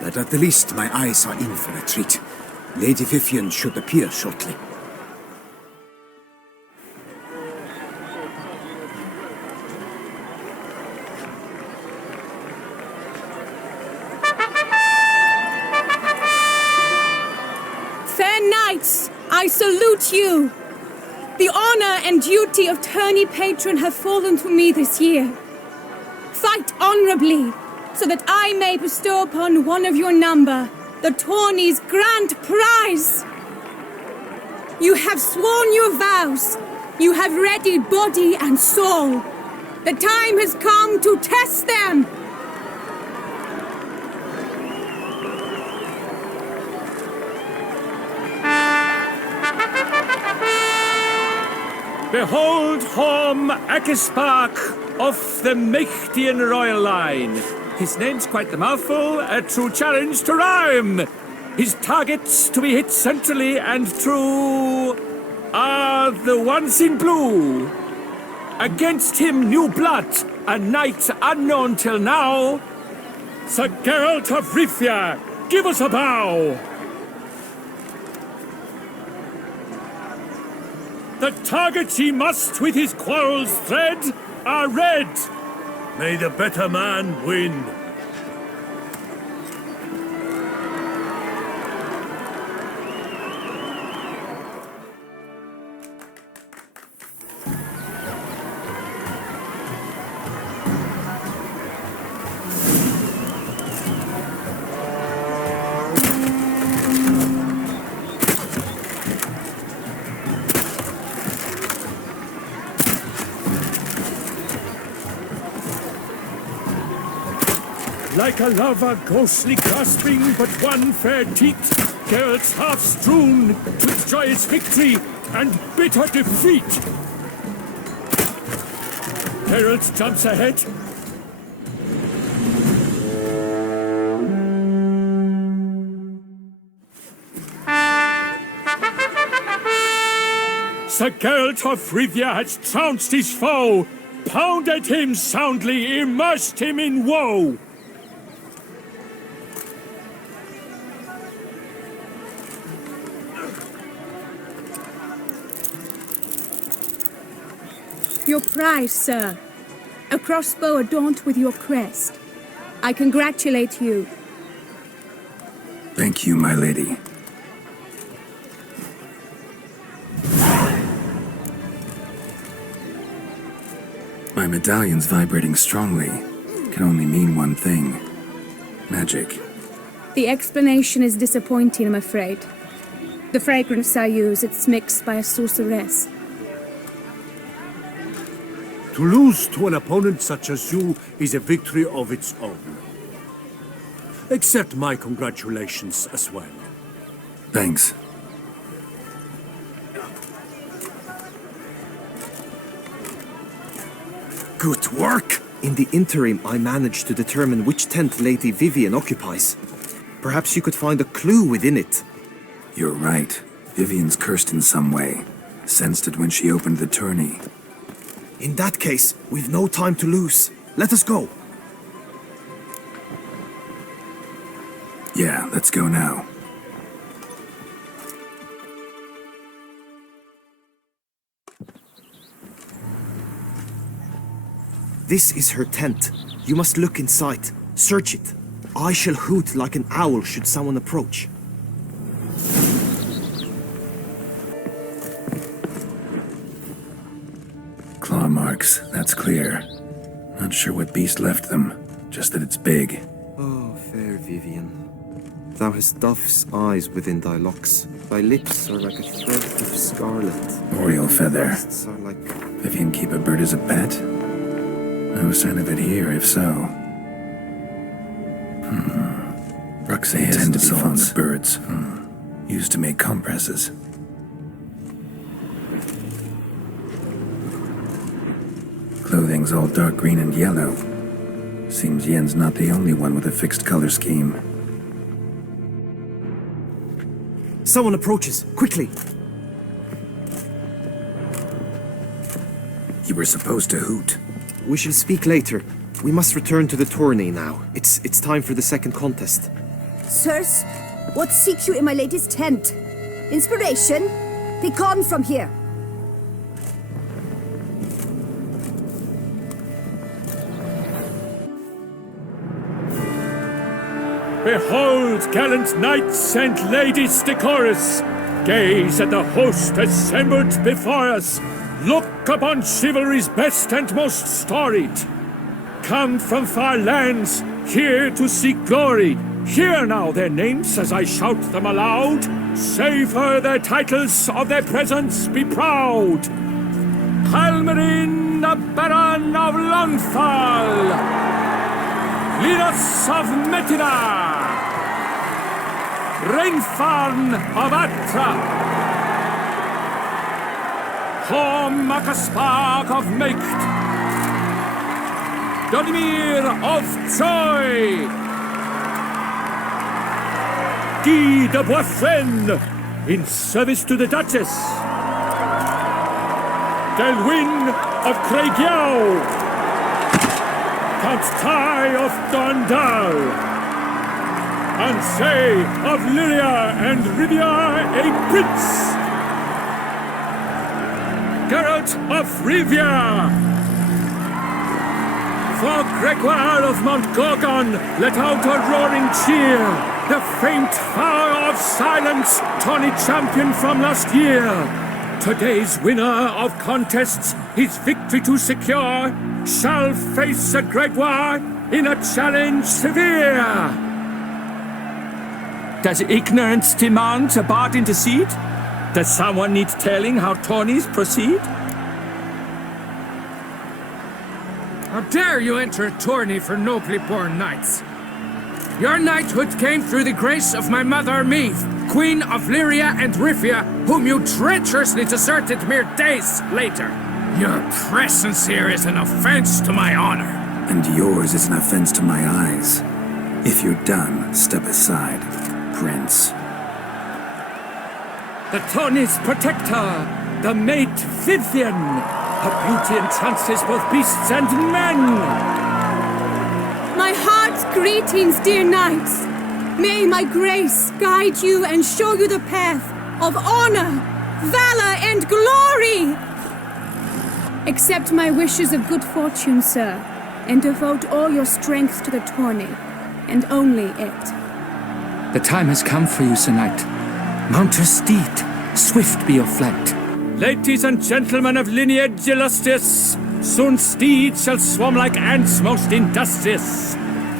but at the least my eyes are in for a treat. Lady Vivian should appear shortly. Fair knights, I salute you. The honor and duty of tourney patron have fallen to me this year. Fight honorably, so that I may bestow upon one of your number the tourney's grand prize. You have sworn your vows. You have readied body and soul. The time has come to test them. Behold Horm Akispark of the Mechtian royal line. His name's quite the mouthful, a true challenge to rhyme. His targets to be hit centrally and true are the ones in blue. Against him new blood, a knight unknown till now. Sir Geralt of Rivia, give us a bow. The targets he must with his quarrels thread are red. May the better man win. Like a lover ghostly grasping but one fair teat, Geralt's half strewn to joyous victory and bitter defeat. Geralt jumps ahead. Sir Geralt of Rivia has trounced his foe, pounded him soundly, immersed him in woe. Your prize, sir. a crossbow adorned with your crest. I congratulate you. Thank you, my lady. My medallion's vibrating strongly. Can only mean one thing. Magic. The explanation is disappointing, I'm afraid. The fragrance I use, it's mixed by a sorceress. To lose to an opponent such as you is a victory of its own. Accept my congratulations as well. Thanks. Good work! In the interim, I managed to determine which tent Lady Vivian occupies. Perhaps you could find a clue within it. You're right. Vivian's cursed in some way. Sensed it when she opened the tourney. In that case, we've no time to lose. Let us go. Yeah, let's go now. This is her tent. You must look inside. Search it. I shall hoot like an owl should someone approach. Claw marks, that's clear. Not sure what beast left them, just that it's big. Oh, fair Vivian. Thou hast dove's eyes within thy locks. Thy lips are like a thread of scarlet. Oriole feather. Breasts are like... Vivian keep a bird as a pet? No sign of it here, if so. Ruxay tend to be fond of birds. Used to make compresses. Clothing's all dark green and yellow. Seems Yen's not the only one with a fixed color scheme. Someone approaches. Quickly! You were supposed to hoot. We shall speak later. We must return to the tourney now. It's time for the second contest. Sirs, what seek you in my lady's tent? Inspiration? Be gone from here. Behold, gallant knights and ladies decorous! Gaze at the host assembled before us! Look upon chivalry's best and most storied! Come from far lands, here to seek glory! Hear now their names as I shout them aloud! Savor their titles, of their presence be proud! Halmarin, the Baron of Longfall! Linus of Metina! Reinfarn of Atra! Horm Akaspark of Meicht! Donimir of Troy! Guy de Boisfren, in service to the Duchess! Delwyn of Craigiau! Count Tai of Dondal! Ansay of Lyria and Rivia a prince! Geralt of Rivia! For Gregoire of Montgorgon, let out a roaring cheer! The faint fire of silence, tourney champion from last year! Today's winner of contests, his victory to secure, shall face a Gregoire in a challenge severe! Does ignorance demand a bard intercede? Does someone need telling how tourneys proceed? How dare you enter a tourney for nobly born knights? Your knighthood came through the grace of my mother Meath, Queen of Lyria and Rifia, whom you treacherously deserted mere days later. Your presence here is an offense to my honor. And yours is an offense to my eyes. If you're done, step aside, Prince. The tourney's protector, the mate Vivian. Her beauty entrances both beasts and men. My heart's greetings, dear knights. May my grace guide you and show you the path of honor, valor, and glory. Accept my wishes of good fortune, sir, and devote all your strength to the tourney, and only it. The time has come for you, Sir Knight. Mount your steed. Swift be your flight. Ladies and gentlemen of lineage illustrious, soon steeds shall swarm like ants most industrious.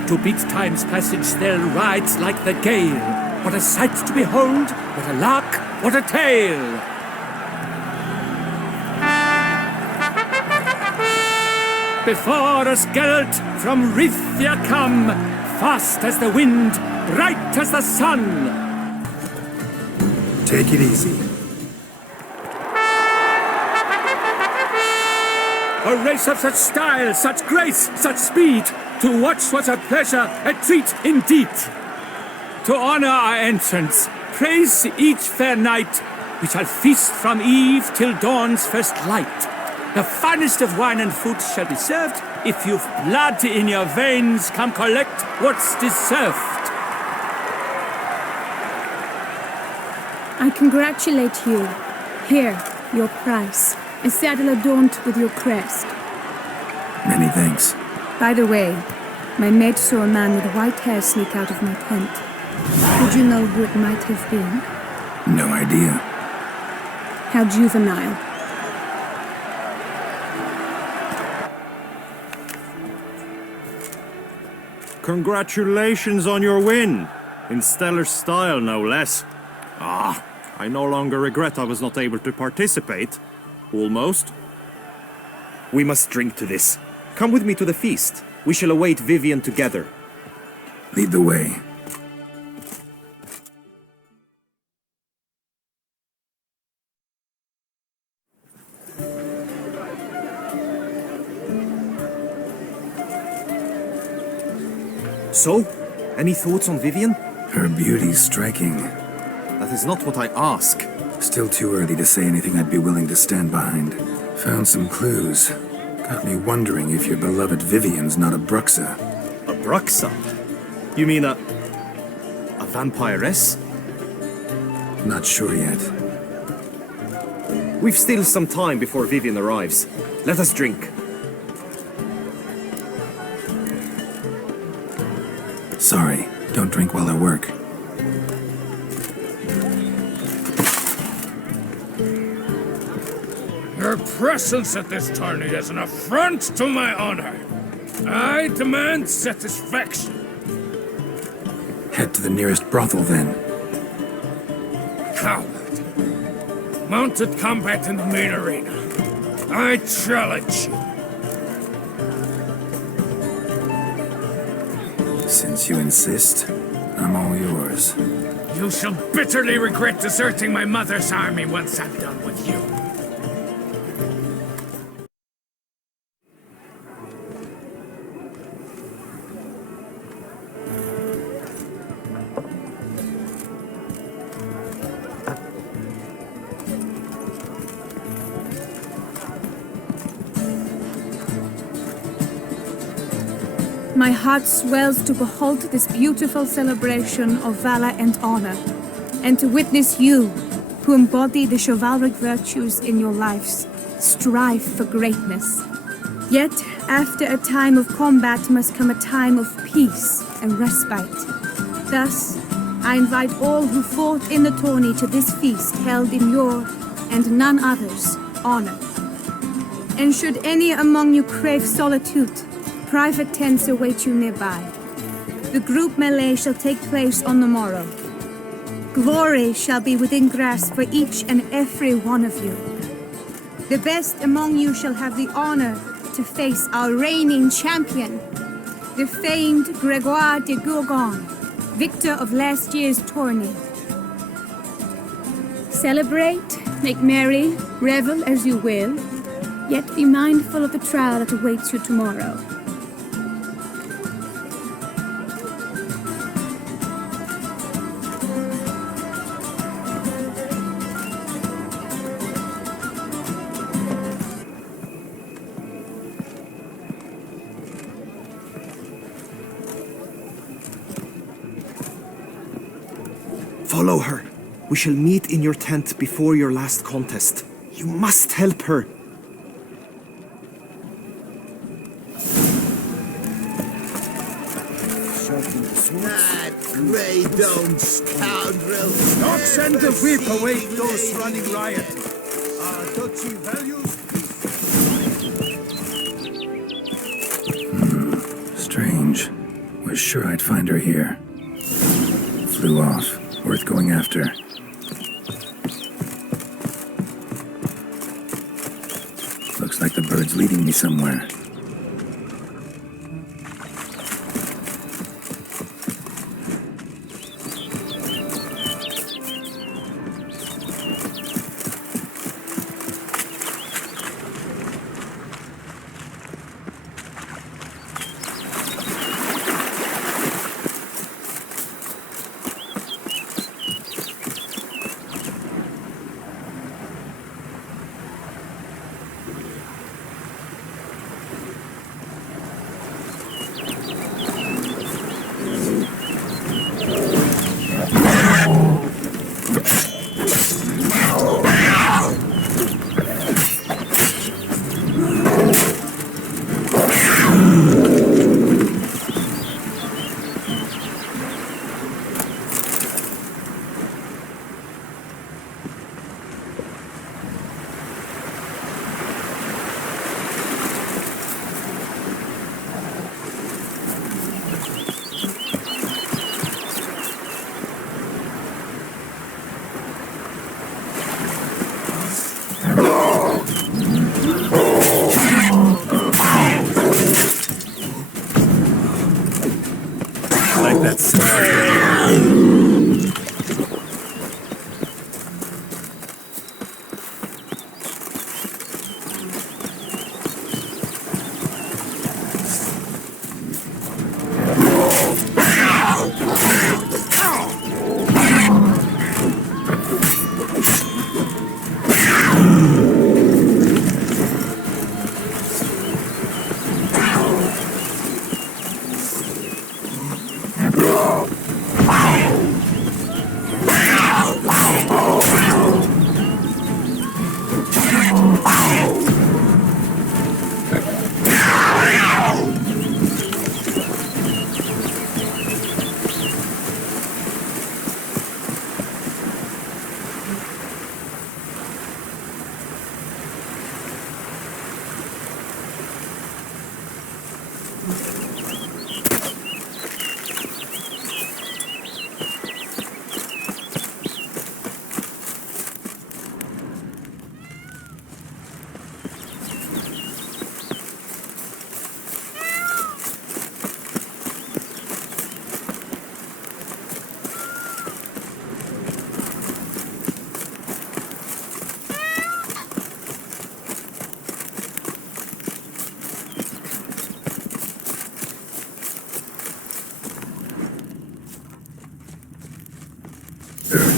To beat time's passage they'll ride like the gale. What a sight to behold, what a lark, what a tale! Before us Geralt from Rithia come, fast as the wind, bright as the sun. Take it easy. A race of such style, such grace, such speed, to watch was a pleasure, a treat indeed. To honor our entrance, praise each fair knight, we shall feast from eve till dawn's first light. The finest of wine and food shall be served. If you've blood in your veins, come collect what's deserved. I congratulate you. Here, your prize. A saddle adorned with your crest. Many thanks. By the way, my maid saw a man with white hair sneak out of my tent. Would you know who it might have been? No idea. How juvenile. Congratulations on your win. In stellar style, no less. I no longer regret I was not able to participate. Almost. We must drink to this. Come with me to the feast. We shall await Vivian together. Lead the way. So, any thoughts on Vivian? Her beauty's striking. That is not what I ask. Still too early to say anything I'd be willing to stand behind. Found some clues. Got me wondering if your beloved Vivian's not a Bruxa. A Bruxa? You mean a vampiress? Not sure yet. We've still some time before Vivian arrives. Let us drink. Sorry, don't drink while I work. Your presence at this tourney is an affront to my honor. I demand satisfaction. Head to the nearest brothel, then. Coward. Mounted combat in the main arena. I challenge you. Since you insist, I'm all yours. You shall bitterly regret deserting my mother's army once I'm done with you. My heart swells to behold this beautiful celebration of valor and honor, and to witness you, who embody the chivalric virtues in your lives, strive for greatness. Yet, after a time of combat must come a time of peace and respite. Thus, I invite all who fought in the tourney to this feast held in your, and none other's, honor. And should any among you crave solitude, private tents await you nearby. The group melee shall take place on the morrow. Glory shall be within grasp for each and every one of you. The best among you shall have the honor to face our reigning champion, the famed Gregoire de Gourgon, victor of last year's tourney. Celebrate, make merry, revel as you will, yet be mindful of the trial that awaits you tomorrow. Follow her. We shall meet in your tent before your last contest. You must help her. That grey-domed scoundrel! Not send the whip away those running riot. Don't you value? Strange. Was sure I'd find her here. Flew off. Worth going after. Looks like the bird's leading me somewhere.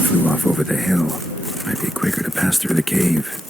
Flew off over the hill. Might be quicker to pass through the cave.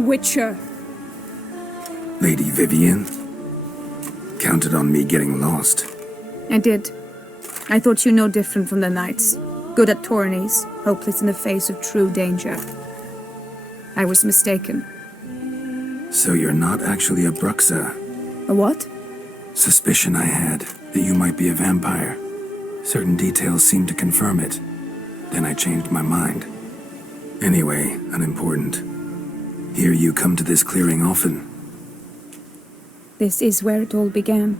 Witcher. Lady Vivian? Counted on me getting lost. I did. I thought you no different from the knights. Good at tourneys, hopeless in the face of true danger. I was mistaken. So you're not actually a Bruxa? A what? Suspicion I had, that you might be a vampire. Certain details seemed to confirm it. Then I changed my mind. Anyway, unimportant. Hear you come to this clearing often. This is where it all began.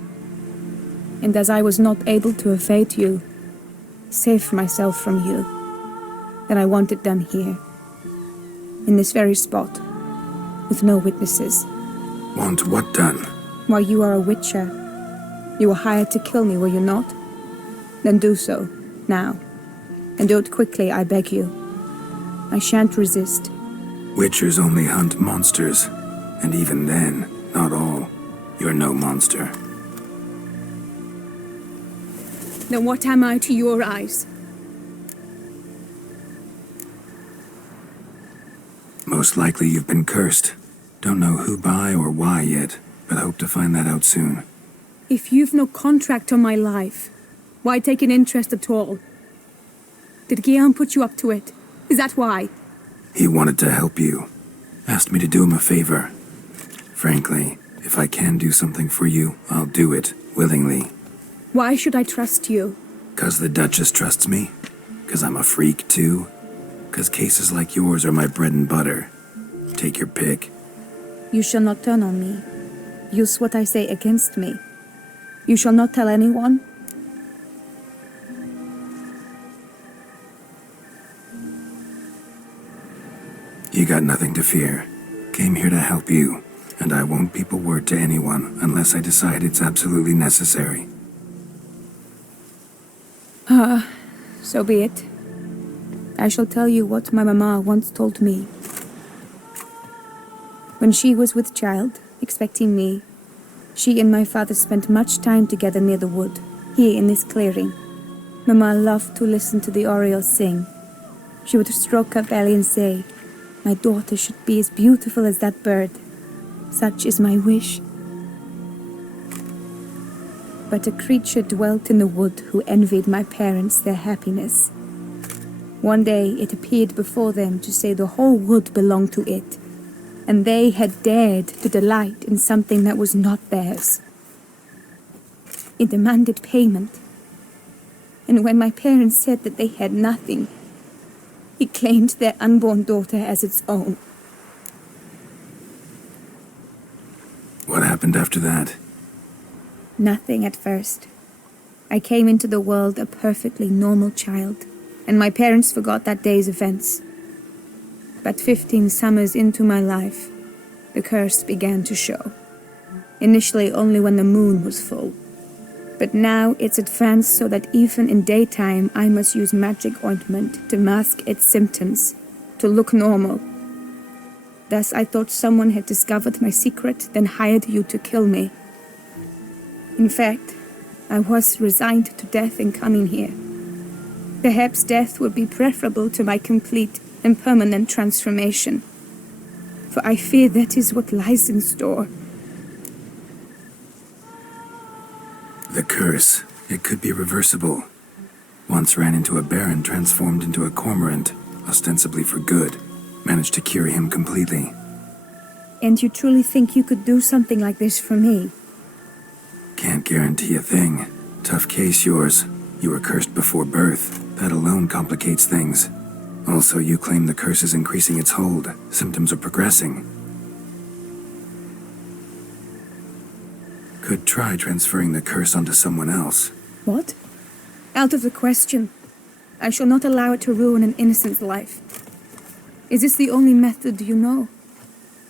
And as I was not able to evade you, save myself from you, then I want it done here. In this very spot. With no witnesses. Want what done? Why, you are a witcher. You were hired to kill me, were you not? Then do so, now. And do it quickly, I beg you. I shan't resist. Witchers only hunt monsters. And even then, not all. You're no monster. Then what am I to your eyes? Most likely you've been cursed. Don't know who by or why yet, but hope to find that out soon. If you've no contract on my life, why take an interest at all? Did Guillaume put you up to it? Is that why? He wanted to help you. Asked me to do him a favor. Frankly, if I can do something for you, I'll do it, willingly. Why should I trust you? 'Cause the Duchess trusts me? 'Cause I'm a freak, too? 'Cause cases like yours are my bread and butter. Take your pick. You shall not turn on me. Use what I say against me. You shall not tell anyone? You got nothing to fear. Came here to help you, and I won't peep a word to anyone unless I decide it's absolutely necessary. So be it. I shall tell you what my mama once told me. When she was with child, expecting me, she and my father spent much time together near the wood, here in this clearing. Mama loved to listen to the orioles sing. She would stroke her belly and say, "My daughter should be as beautiful as that bird. Such is my wish." But a creature dwelt in the wood who envied my parents their happiness. One day it appeared before them to say the whole wood belonged to it, and they had dared to delight in something that was not theirs. It demanded payment, and when my parents said that they had nothing, it claimed their unborn daughter as its own. What happened after that? Nothing at first. I came into the world a perfectly normal child, and my parents forgot that day's events. But 15 summers into my life, the curse began to show. Initially only when the moon was full. But now it's advanced so that even in daytime I must use magic ointment to mask its symptoms, to look normal. Thus I thought someone had discovered my secret, then hired you to kill me. In fact, I was resigned to death in coming here. Perhaps death would be preferable to my complete and permanent transformation. For I fear that is what lies in store. The curse. It could be reversible. Once ran into a baron transformed into a cormorant, ostensibly for good. Managed to cure him completely. And you truly think you could do something like this for me? Can't guarantee a thing. Tough case, yours. You were cursed before birth. That alone complicates things. Also, you claim the curse is increasing its hold. Symptoms are progressing. Could try transferring the curse onto someone else. What? Out of the question. I shall not allow it to ruin an innocent's life. Is this the only method you know?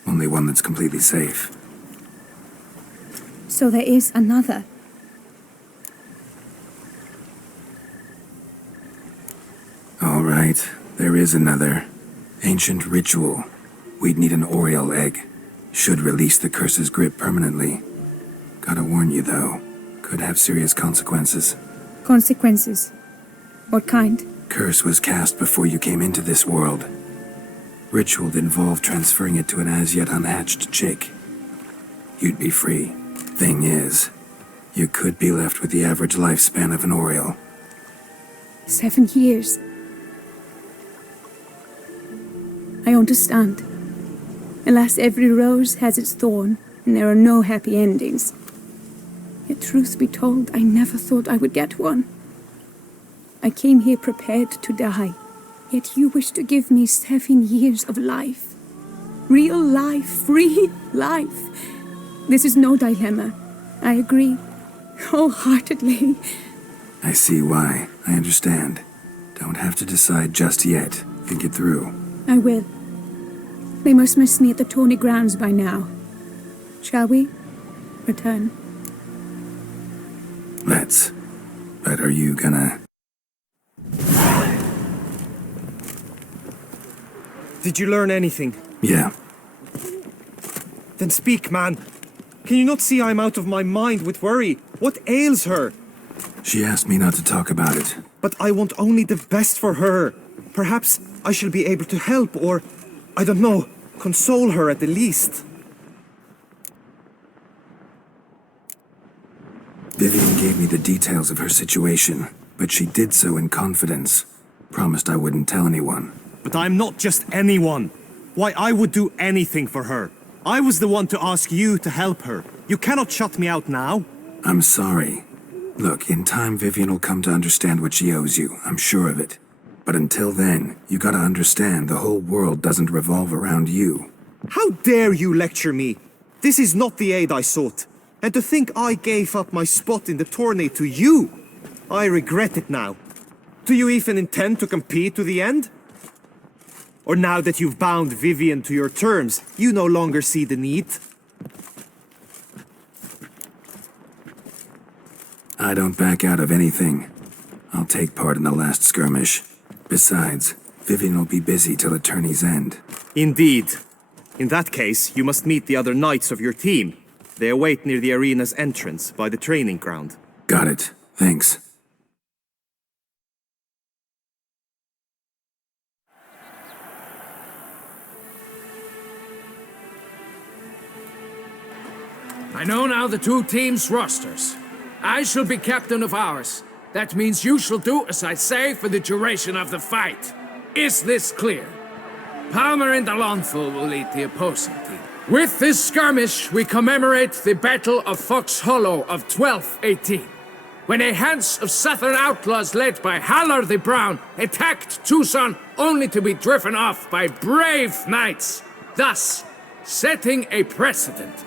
Only one that's completely safe. So there is another. All right, there is another. Ancient ritual. We'd need an oriole egg. Should release the curse's grip permanently. Gotta warn you, though. Could have serious consequences. Consequences? What kind? Curse was cast before you came into this world. Ritual involved transferring it to an as-yet unhatched chick. You'd be free. Thing is, you could be left with the average lifespan of an oriole. 7 years. I understand. Alas, every rose has its thorn, and there are no happy endings. Yet truth be told, I never thought I would get one. I came here prepared to die, yet you wish to give me 7 years of life. Real life, free life. This is no dilemma. I agree, wholeheartedly. I see why. I understand. Don't have to decide just yet. Think it through. I will. They must miss me at the tourney grounds by now. Shall we return? Let's. But are you gonna... Did you learn anything? Yeah. Then speak, man. Can you not see I'm out of my mind with worry? What ails her? She asked me not to talk about it. But I want only the best for her. Perhaps I shall be able to help or, I don't know, console her at the least. Vivian gave me the details of her situation, but she did so in confidence. Promised I wouldn't tell anyone. But I'm not just anyone. Why, I would do anything for her. I was the one to ask you to help her. You cannot shut me out now. I'm sorry. Look, in time Vivian will come to understand what she owes you. I'm sure of it. But until then, you gotta understand the whole world doesn't revolve around you. How dare you lecture me? This is not the aid I sought. And to think I gave up my spot in the tourney to you. I regret it now. Do you even intend to compete to the end? Or now that you've bound Vivian to your terms, you no longer see the need? I don't back out of anything. I'll take part in the last skirmish. Besides, Vivian will be busy till the tourney's end. Indeed. In that case, you must meet the other knights of your team. They await near the arena's entrance, by the training ground. Got it. Thanks. I know now the two teams' rosters. I shall be captain of ours. That means you shall do as I say for the duration of the fight. Is this clear? Palmer and Alonso will lead the opposing team. With this skirmish, we commemorate the Battle of Fox Hollow of 1218, when a Hans of Southern outlaws led by Haller the Brown attacked Tucson only to be driven off by brave knights, thus setting a precedent.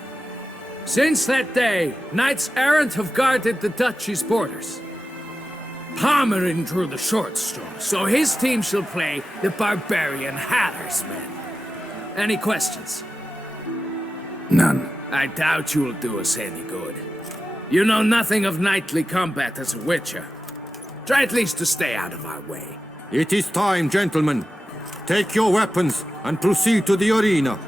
Since that day, knights errant have guarded the duchy's borders. Palmerin drew the short straw, so his team shall play the barbarian Haller's men. Any questions? None. I doubt you'll do us any good. You know nothing of knightly combat as a witcher. Try at least to stay out of our way. It is time, gentlemen. Take your weapons and proceed to the arena.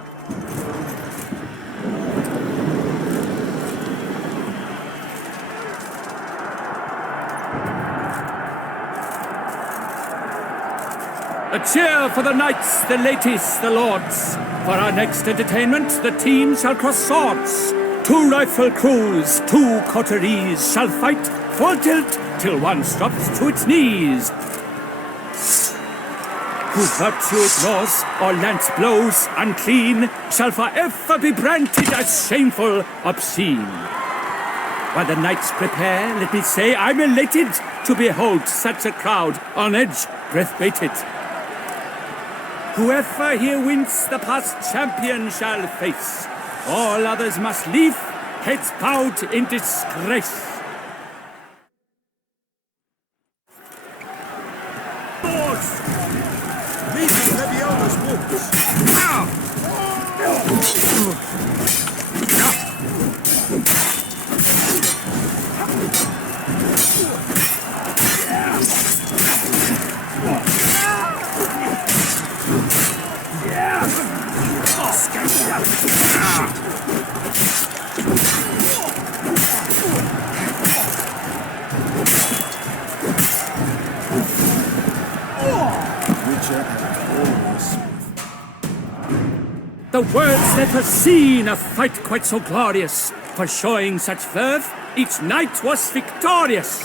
A cheer for the knights, the ladies, the lords. For our next entertainment, the teams shall cross swords. 2 rifle crews, 2 coteries shall fight full tilt till one drops to its knees. Who virtue ignores or lance blows unclean shall forever be branded as shameful, obscene. While the knights prepare, let me say I'm elated to behold such a crowd on edge, breath-baited. Whoever here wins the past champion shall face. All others must leave, heads bowed in disgrace. Boards! These Leviosa's wolves! The world's never seen a fight quite so glorious. For showing such verve, each knight was victorious.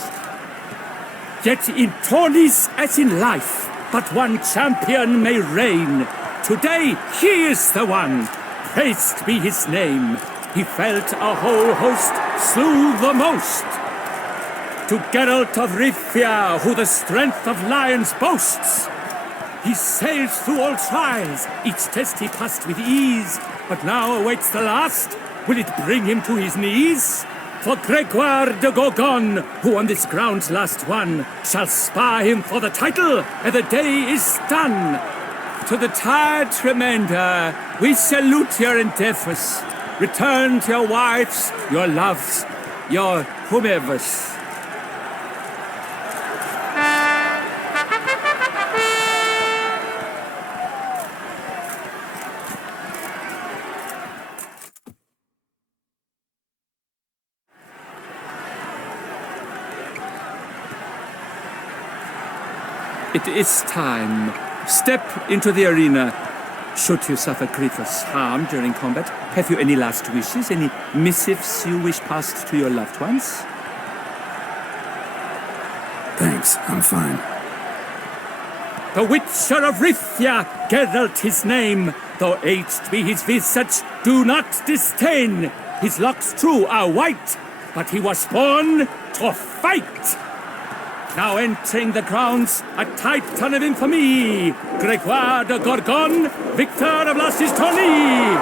Yet in tourneys as in life, but one champion may reign. Today he is the one, praised be his name. He felt a whole host, slew the most. To Geralt of Rivia, who the strength of lions boasts. He sailed through all trials, each test he passed with ease. But now awaits the last, will it bring him to his knees? For Gregoire de Gorgon, who on this ground last won, shall spar him for the title, and the day is done. To the tired remainder, we salute your endeavors. Return to your wives, your loves, your whomevers. It is time. Step into the arena. Should you suffer grievous harm during combat, have you any last wishes, any missives you wish passed to your loved ones? Thanks, I'm fine. The Witcher of Rithia, Geralt his name, though aged be his visage, do not disdain. His locks true are white, but he was born to fight. Now entering the grounds, a titan of infamy, Gregoire de Gorgon, victor of Lasses Tourney.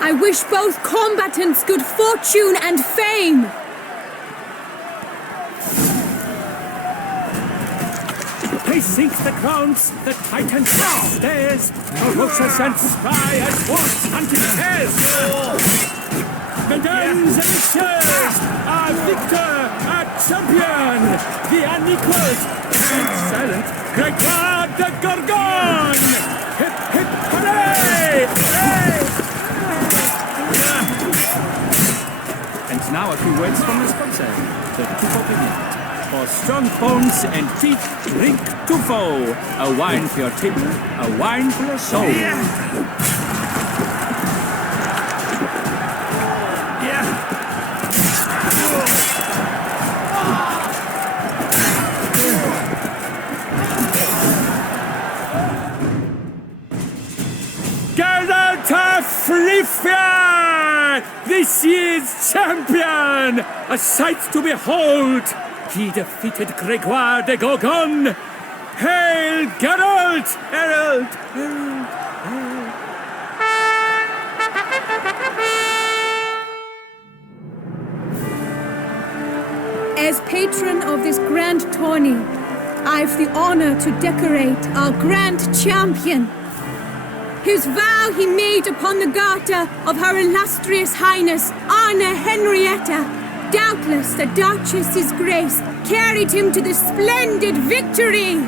I wish both combatants good fortune and fame. Pacing the grounds, the titan stares, ferocious and spry as wolves hunting hares. Mesdames and messieurs, our victor, our champion, the unequaled and silent Gregoire de Gorgon! Hip hip hooray! Hey! And now a few words from the sponsor, the Tuffo Vineyard. For strong bones and feet, drink Tuffo. A wine for your table, a wine for your soul. Geralt, this year's champion! A sight to behold! He defeated Gregoire de Gorgon! Hail, Geralt! Herald! Herald! Herald! As patron of this grand tourney, I've the honor to decorate our grand champion. His vow he made upon the garter of Her Illustrious Highness Anna Henrietta. Doubtless the Duchess's grace carried him to this splendid victory.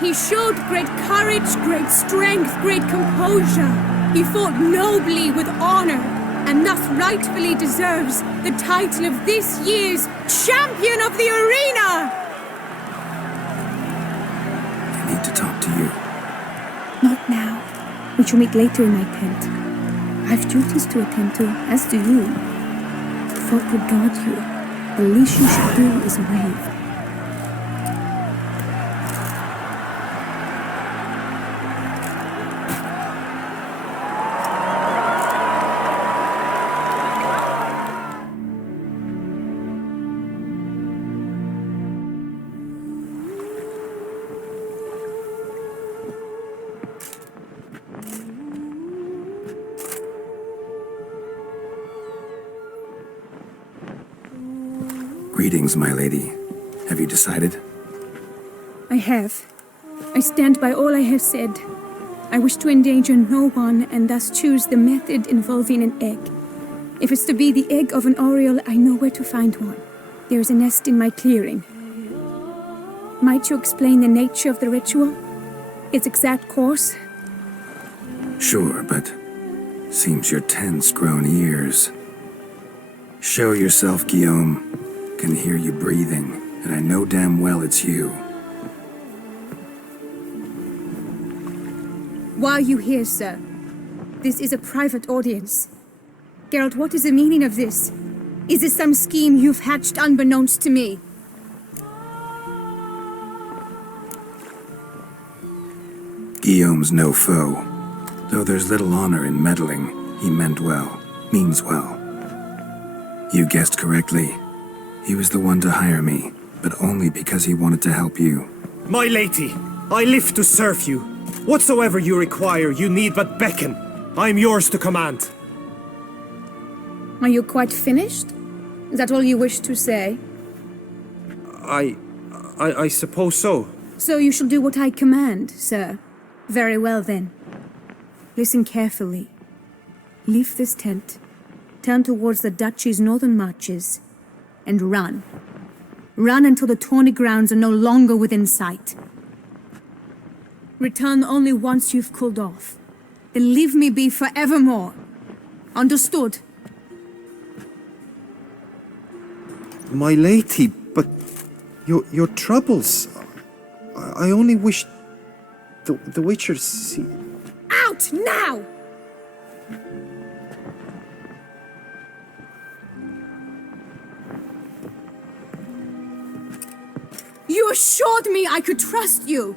He showed great courage, great strength, great composure. He fought nobly with honor, and thus rightfully deserves the title of this year's Champion of the Arena! I need to talk to you. Not now. We shall meet later in my tent. I've duties to attend to, as do you. Folk would guard you. The least you should do is wave. Greetings, my lady. Have you decided? I have. I stand by all I have said. I wish to endanger no one and thus choose the method involving an egg. If it's to be the egg of an oriole, I know where to find one. There is a nest in my clearing. Might you explain the nature of the ritual? Its exact course? Sure, but seems you're tense grown ears. Show yourself, Guillaume. Can hear you breathing, and I know damn well it's you. Why are you here, sir? This is a private audience. Geralt, what is the meaning of this? Is this some scheme you've hatched unbeknownst to me? Guillaume's no foe. Though there's little honor in meddling, he meant well, means well. You guessed correctly. He was the one to hire me, but only because he wanted to help you. My lady, I live to serve you. Whatsoever you require, you need but beckon. I am yours to command. Are you quite finished? Is that all you wish to say? I suppose so. So you shall do what I command, sir. Very well, then. Listen carefully. Leave this tent, turn towards the duchy's northern marches, and run. Run until the tawny grounds are no longer within sight. Return only once you've cooled off. Then leave me be forevermore. Understood? My lady, but your troubles. I only wish the Witcher see. Out now! You assured me I could trust you.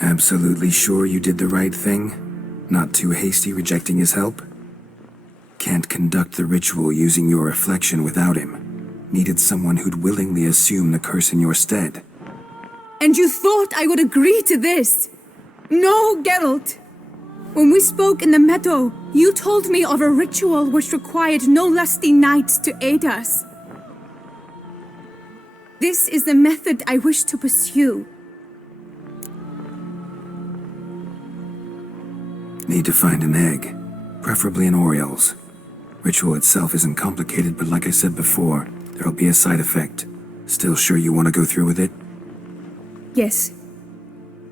Absolutely sure you did the right thing? Not too hasty rejecting his help? Can't conduct the ritual using your reflection without him. Needed someone who'd willingly assume the curse in your stead. And you thought I would agree to this? No, Geralt. When we spoke in the meadow, you told me of a ritual which required no lusty knights to aid us. This is the method I wish to pursue. Need to find an egg, preferably an Oriole's. Ritual itself isn't complicated, but like I said before, there'll be a side effect. Still sure you want to go through with it? Yes.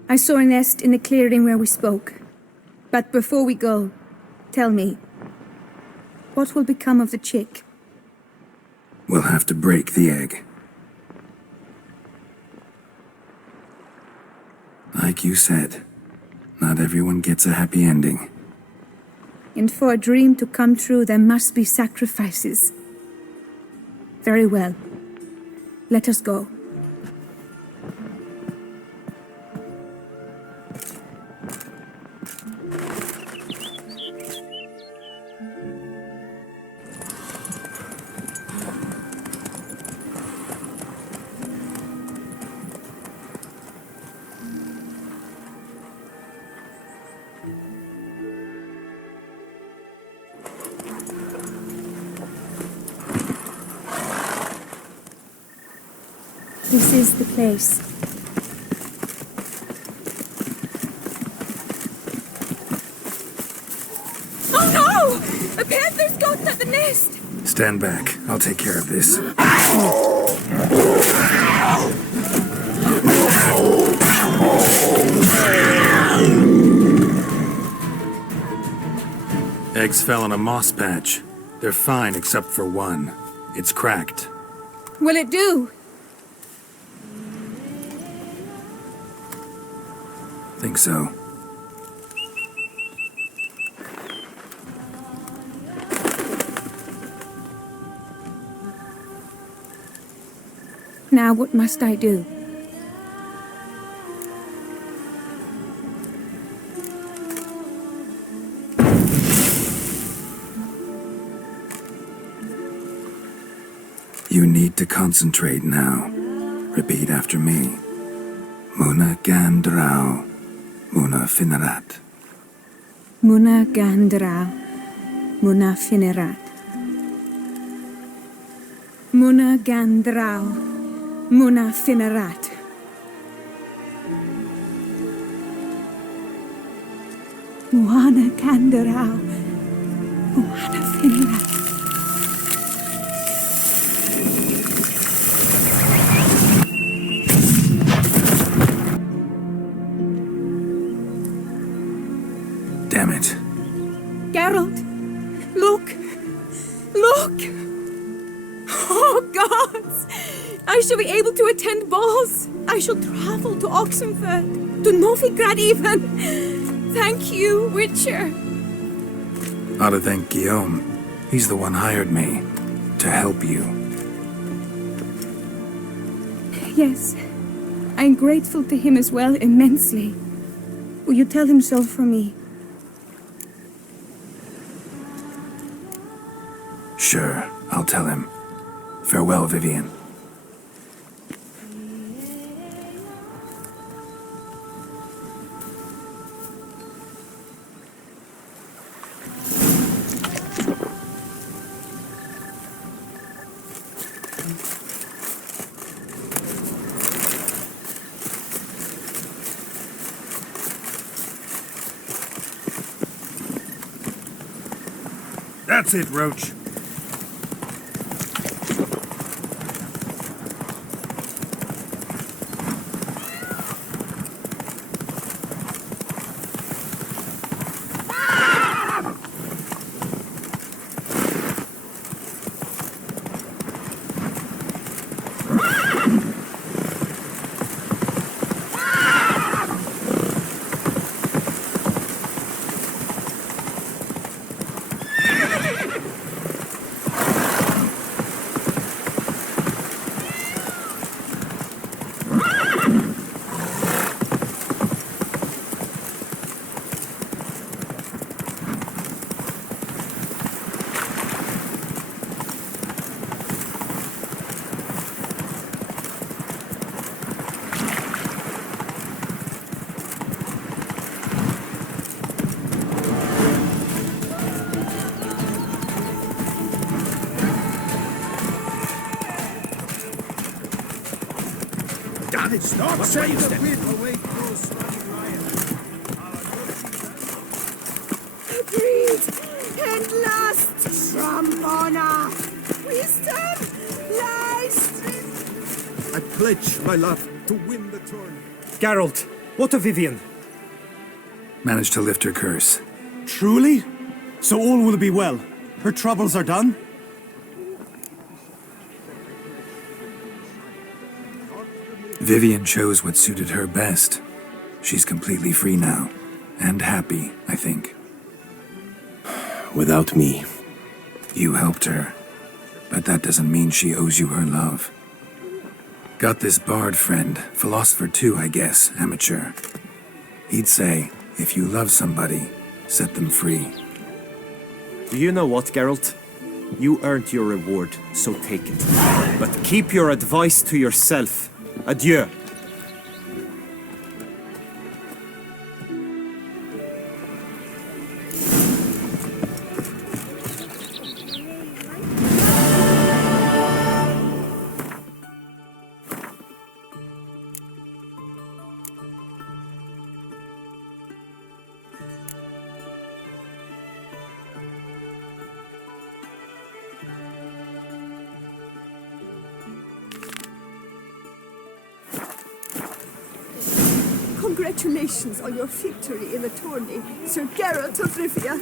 I saw a nest in the clearing where we spoke. But before we go, tell me, what will become of the chick? We'll have to break the egg. Like you said, not everyone gets a happy ending. And for a dream to come true, there must be sacrifices. Very well. Let us go. This is the place. Oh no! A panther's got at the nest! Stand back. I'll take care of this. Eggs fell on a moss patch. They're fine except for one. It's cracked. Will it do? Think so. Now what must I do? You need to concentrate now. Repeat after me. Muna Gandrau. Muna Finerat. Muna Gandrau. Muna Finerat. Muna Gandrau. Muna Finerat. Muna Gandrau. Muna Finerat. Damn it. Geralt, look! Look! Oh, gods! I shall be able to attend balls. I shall travel to Oxenfurt, to Novigrad even. Thank you, Witcher. Ought to thank Guillaume. He's the one hired me. To help you. Yes, I'm grateful to him as well, immensely. Will you tell him so for me? Sure, I'll tell him. Farewell, Vivian. That's it, Roach. Stop saying the wind away Agreed! And last, Trombona! Wisdom! Lies! I pledge my love to win the tourney. Geralt, what of Vivian? Managed to lift her curse. Truly? So all will be well. Her troubles are done? Vivian chose what suited her best. She's completely free now. And happy, I think. Without me. You helped her. But that doesn't mean she owes you her love. Got this bard friend, philosopher too, I guess, amateur. He'd say, if you love somebody, set them free. Do you know what, Geralt? You earned your reward, so take it. But keep your advice to yourself. Adieu. Congratulations on your victory in the tourney, Sir Geralt of Rivia.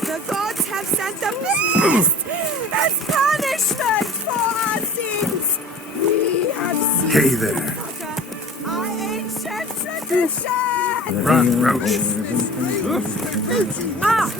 The gods have sent a beast as punishment for our sins. We have seen Hey there. our ancient tradition. Run, Roach. Ah!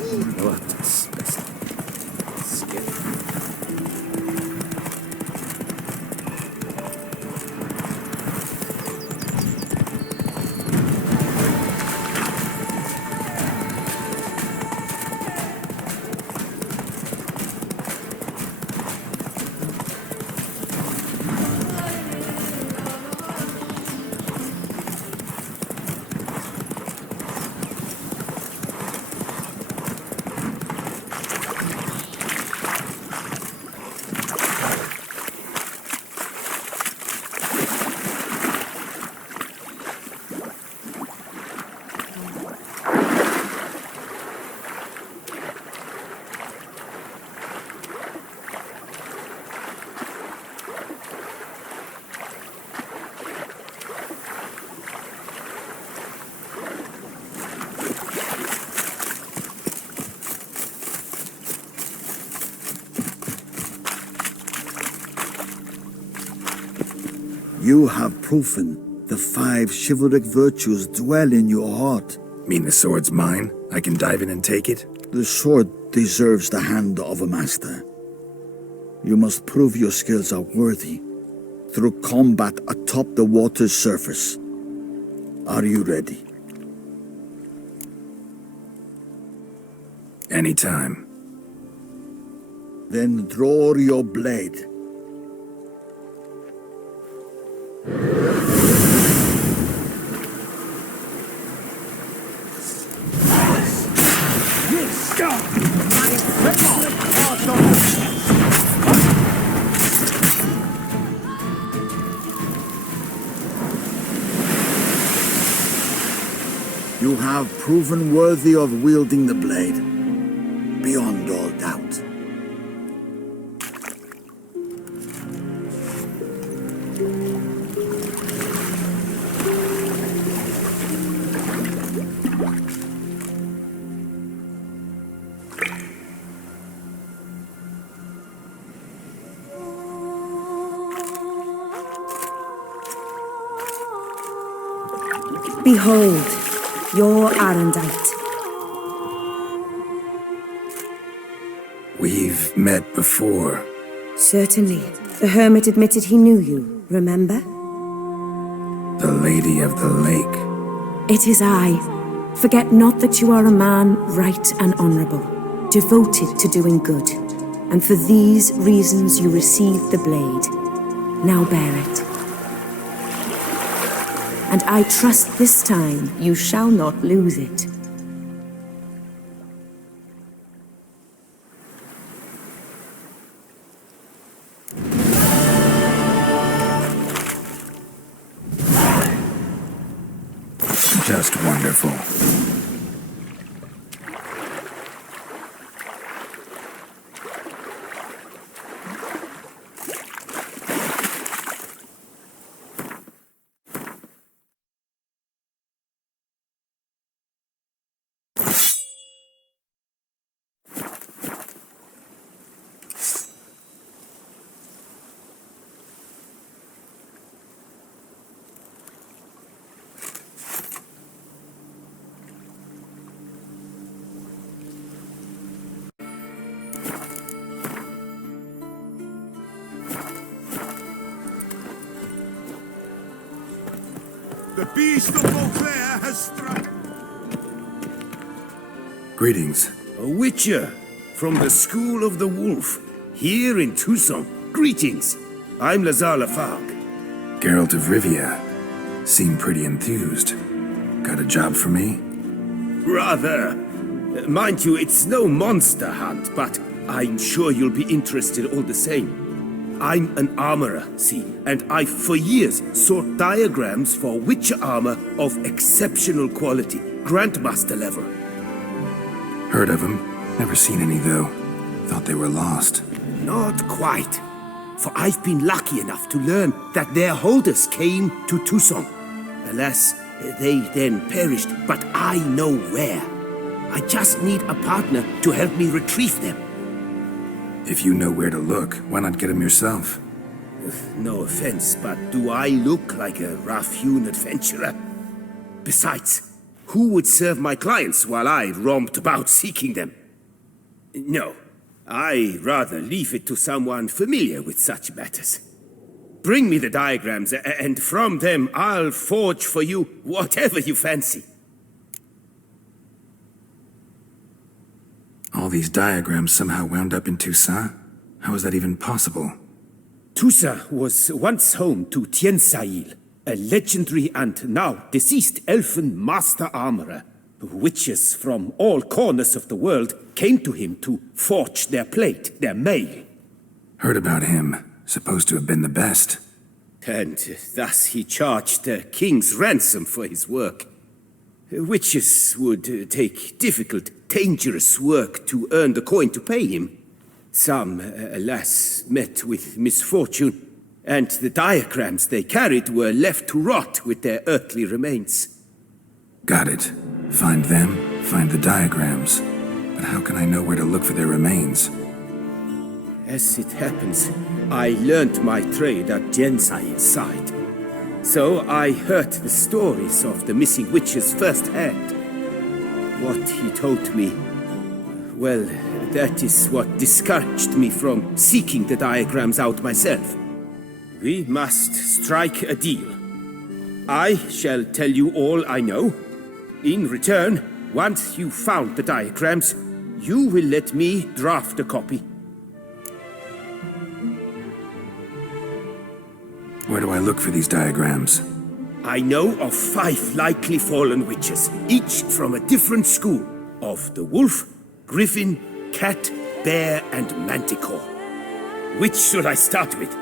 You have proven the 5 chivalric virtues dwell in your heart. Mean the sword's mine? I can dive in and take it? The sword deserves the hand of a master. You must prove your skills are worthy through combat atop the water's surface. Are you ready? Anytime. Then draw your blade. have proven worthy of wielding the blade, beyond all doubt. Behold, your Arendite. We've met before. Certainly. The hermit admitted he knew you, remember? The Lady of the Lake. It is I. Forget not that you are a man right and honourable, devoted to doing good. And for these reasons you received the blade. Now bear it. And I trust this time you shall not lose it. Just wonderful. The beast of Longplay has struck. Greetings. A witcher from the School of the Wolf, here in Tucson. Greetings. I'm Lazar Lafargue. Geralt of Rivia. Seem pretty enthused. Got a job for me? Rather. Mind you, it's no monster hunt, but I'm sure you'll be interested all the same. I'm an armorer, see, and I've for years sought diagrams for witcher armor of exceptional quality, Grandmaster level. Heard of them. Never seen any, though. Thought they were lost. Not quite. For I've been lucky enough to learn that their holders came to Tucson. Alas, they then perished, but I know where. I just need a partner to help me retrieve them. If you know where to look, why not get them yourself? No offense, but do I look like a rough-hewn adventurer? Besides, who would serve my clients while I romped about seeking them? No, I rather leave it to someone familiar with such matters. Bring me the diagrams, and from them I'll forge for you whatever you fancy. All these diagrams somehow wound up in Toussaint? How is that even possible? Toussaint was once home to Tiensail, a legendary and now deceased elfin master armorer. Witches from all corners of the world came to him to forge their plate, their mail. Heard about him. Supposed to have been the best. And thus he charged a king's ransom for his work. Witches would take difficult, dangerous work to earn the coin to pay him. Some, alas, met with misfortune, and the diagrams they carried were left to rot with their earthly remains. Got it. Find them, find the diagrams. But how can I know where to look for their remains? As it happens, I learned my trade at Jensail's side. So I heard the stories of the missing witches firsthand. What he told me, well, that is what discouraged me from seeking the diagrams out myself. We must strike a deal. I shall tell you all I know. In return, once you've found the diagrams, you will let me draft a copy. Where do I look for these diagrams? I know of 5 likely fallen witches, each from a different school, of the wolf, griffin, cat, bear, and manticore. Which should I start with?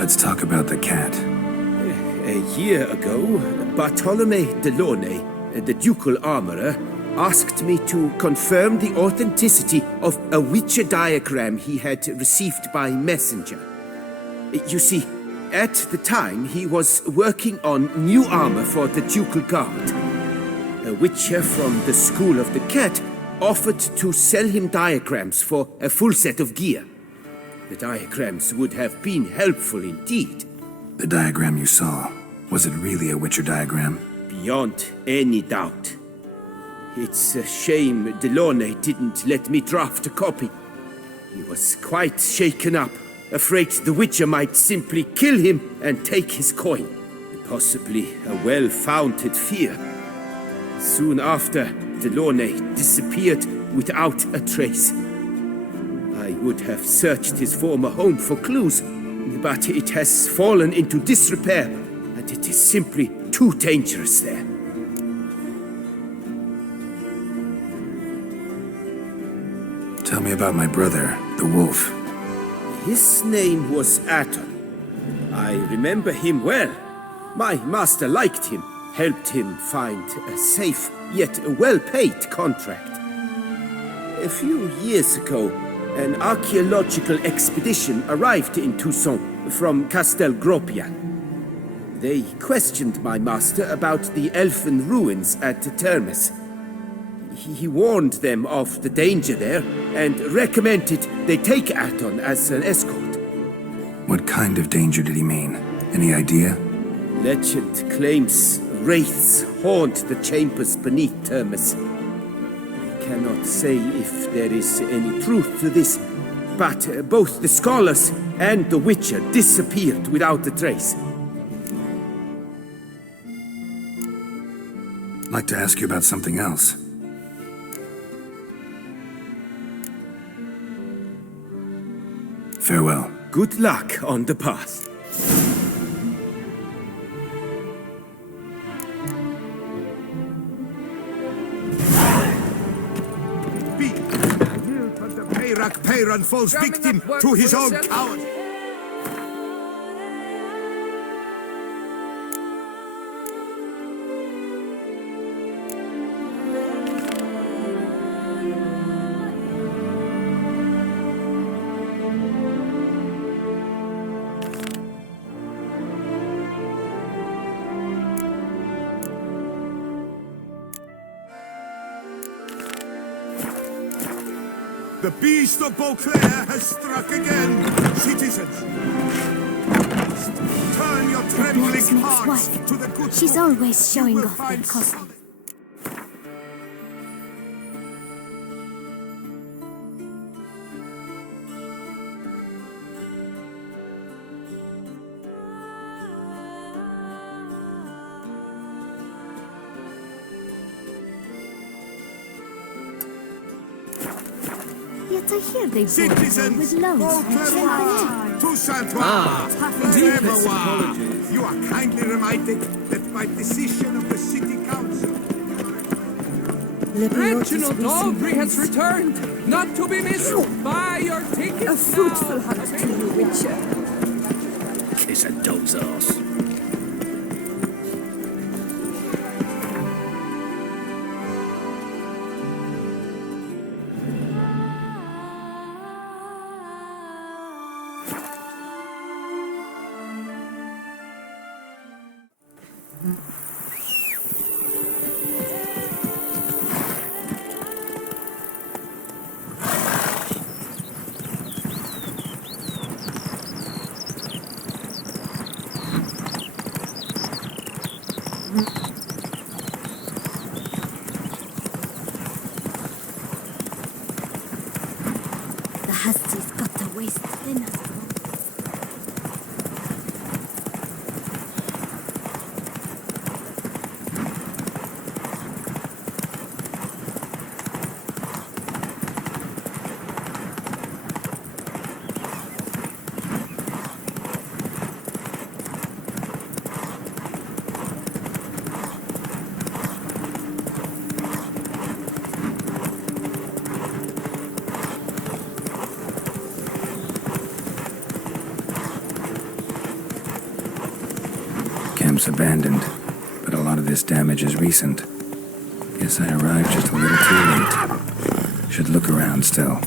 Let's talk about the cat. A year ago, Bartolome Delaunay, the ducal armorer, asked me to confirm the authenticity of a Witcher diagram he had received by messenger. You see, at the time he was working on new armor for the ducal guard. A Witcher from the School of the Cat offered to sell him diagrams for a full set of gear. The diagrams would have been helpful indeed. The diagram you saw, was it really a Witcher diagram? Beyond any doubt. It's a shame Delaunay didn't let me draft a copy. He was quite shaken up, afraid the Witcher might simply kill him and take his coin. Possibly a well-founded fear. Soon after, Delaunay disappeared without a trace. I would have searched his former home for clues, but it has fallen into disrepair, and it is simply too dangerous there. Tell me about my brother, the wolf. His name was Aton. I remember him well. My master liked him, helped him find a safe, yet well-paid contract. A few years ago, an archaeological expedition arrived in Toussaint from Castel Gropian. They questioned my master about the elfin ruins at Termes. He warned them of the danger there and recommended they take Aton as an escort. What kind of danger did he mean? Any idea? Legend claims wraiths haunt the chambers beneath Termes. I cannot say if there is any truth to this, but both the scholars and the Witcher disappeared without a trace. I'd like to ask you about something else. Farewell. Good luck on the path. Peyran falls victim to his own coward. The beast of Beauclair has struck again, citizens. Turn your trembling Blacksmith's hearts wife. to the good She's book. always showing You will off their find costume. Yet I hear they bore Citizens, with loans and to Saint-Ouen, deepest apologies. You are kindly reminded that by decision of the city council. Reginald Aubrey has returned, not to be missed. Buy your tickets. A fruitful hunt to you, Witcher. Kiss a dog's ass. The hussies got the waist thin. seems abandoned, but a lot of this damage is recent. Guess I arrived just a little too late. Should look around still.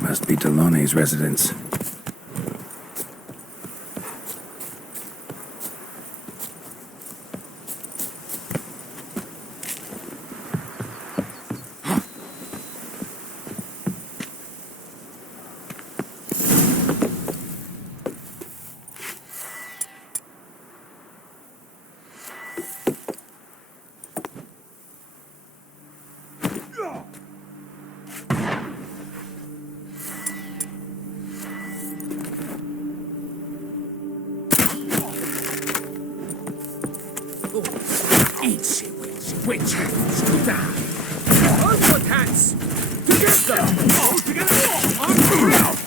Must be Delaunay's residence. Witch hands to die. Onward, hands! Together! All together! On the ground!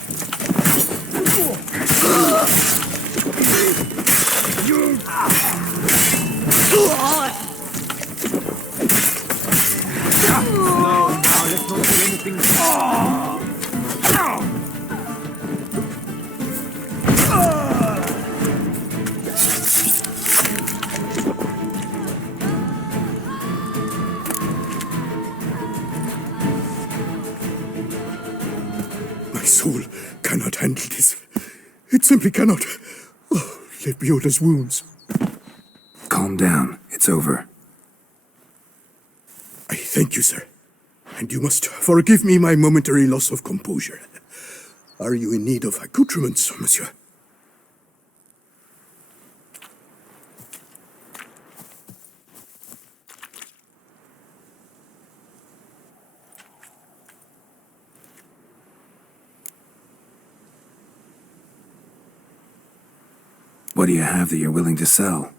No, let's not do anything. My soul cannot handle this. It simply cannot. Oh, let be Oda's wounds. Calm down. It's over. I thank you, sir. And you must forgive me my momentary loss of composure. Are you in need of accoutrements, monsieur? What do you have that you're willing to sell?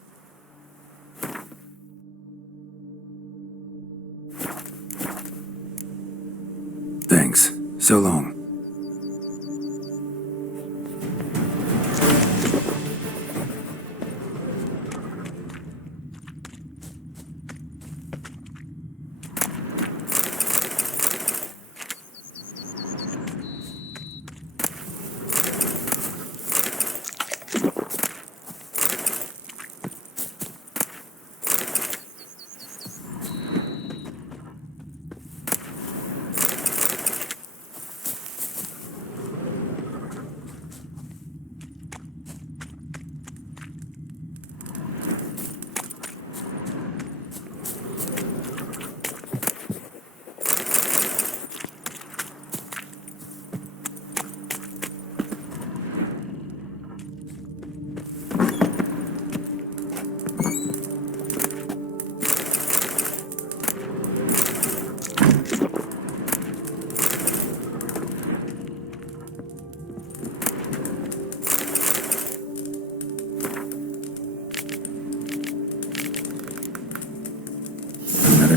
Thanks. So long.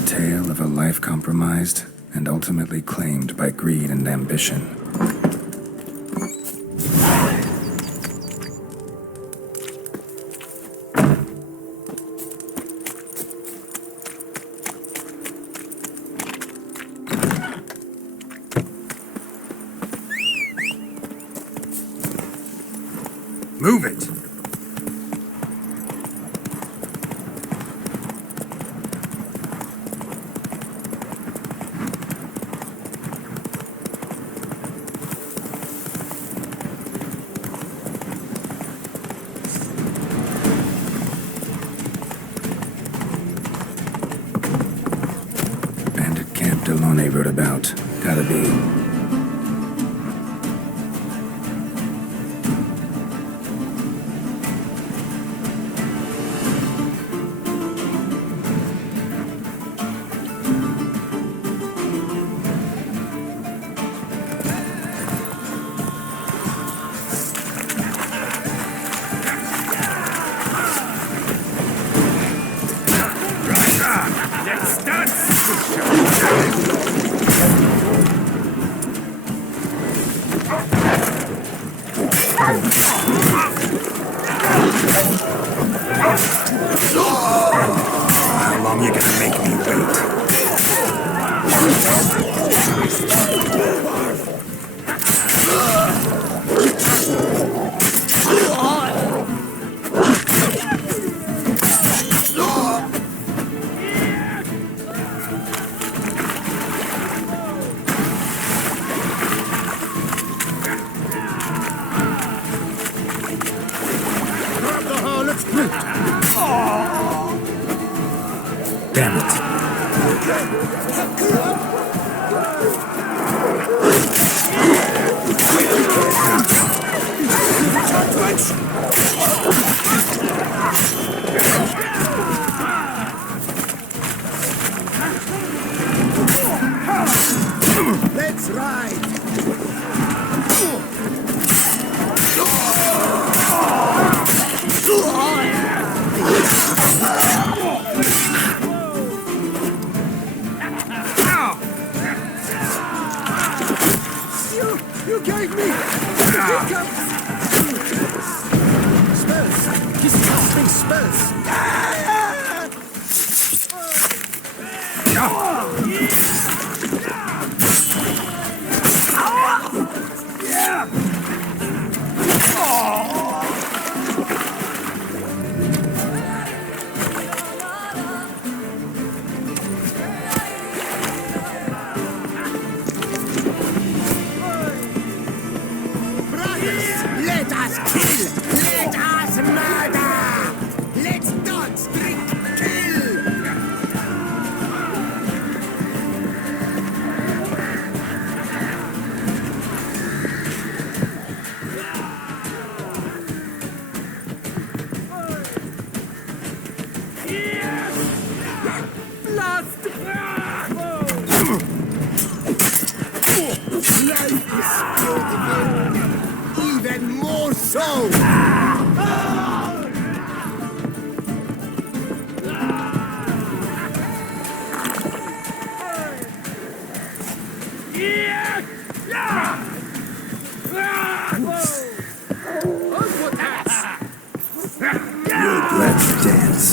Tale of a life compromised and ultimately claimed by greed and ambition. Move it! Delaunay wrote about. Gotta be. Let's move! Damn it. Let's ride! You gave me hiccups! Spurs! This is big spurs! Let us kill! Let us murder! Let's dance, drink, kill! Life is beautiful! Even more so! You're glad to dance.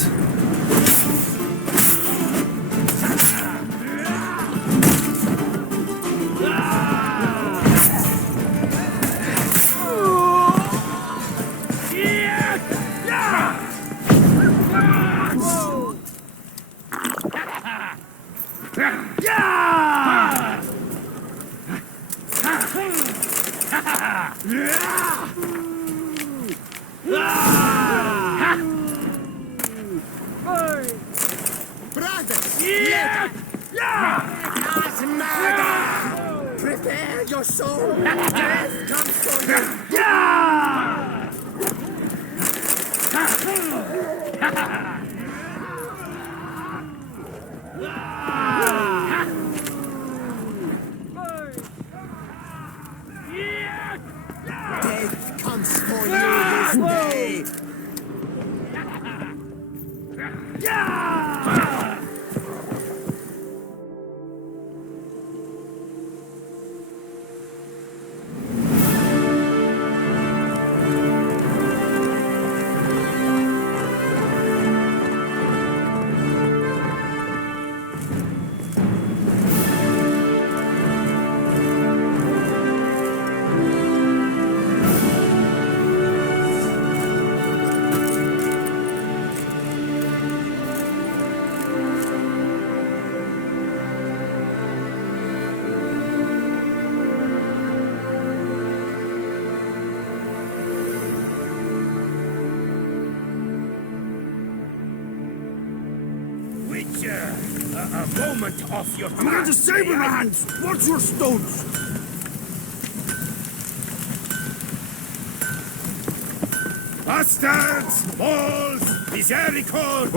Brothers, let us murder! Prepare your soul! Death comes for you! Death comes for you this day! A moment off your I'm going to save your hands! What's your stones? Bastards! Balls! Misericord!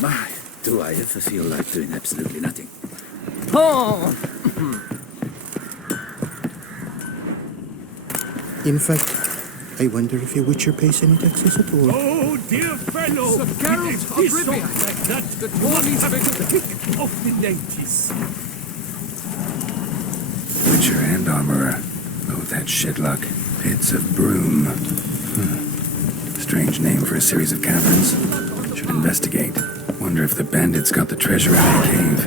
My, do I ever feel like doing absolutely nothing. Oh! In fact, I wonder if your Witcher pays any taxes at all. Oh, dear fellow! Sir Geralt of Rivia! That the dwarf having the pick of the ladies. Witcher and armorer both had shit luck. Pits of broom. Strange name for a series of caverns. Should investigate. Wonder if the bandits got the treasure out of the cave.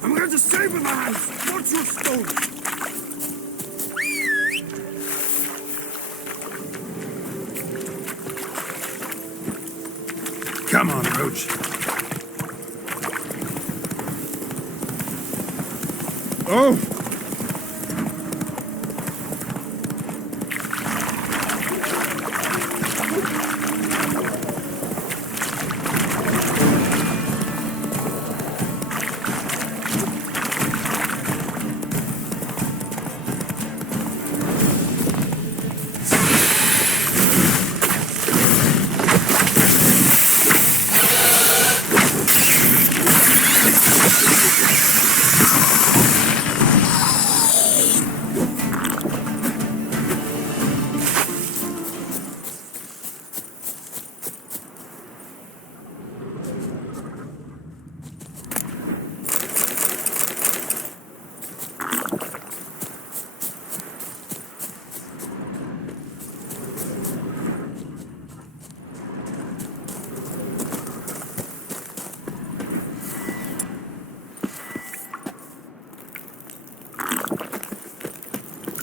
I'm going to save saber my hands! What's your stone? Come on, Roach. Oh!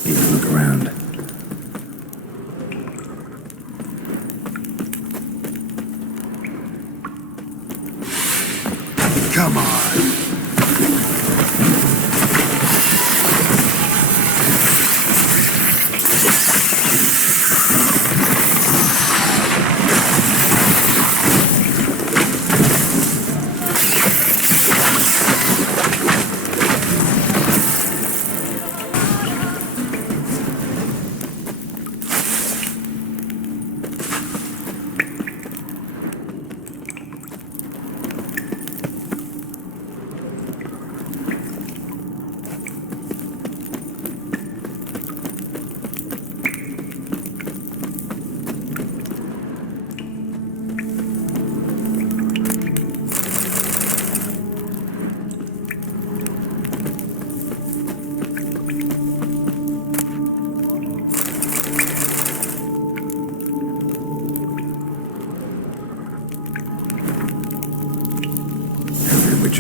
Look around. Come on.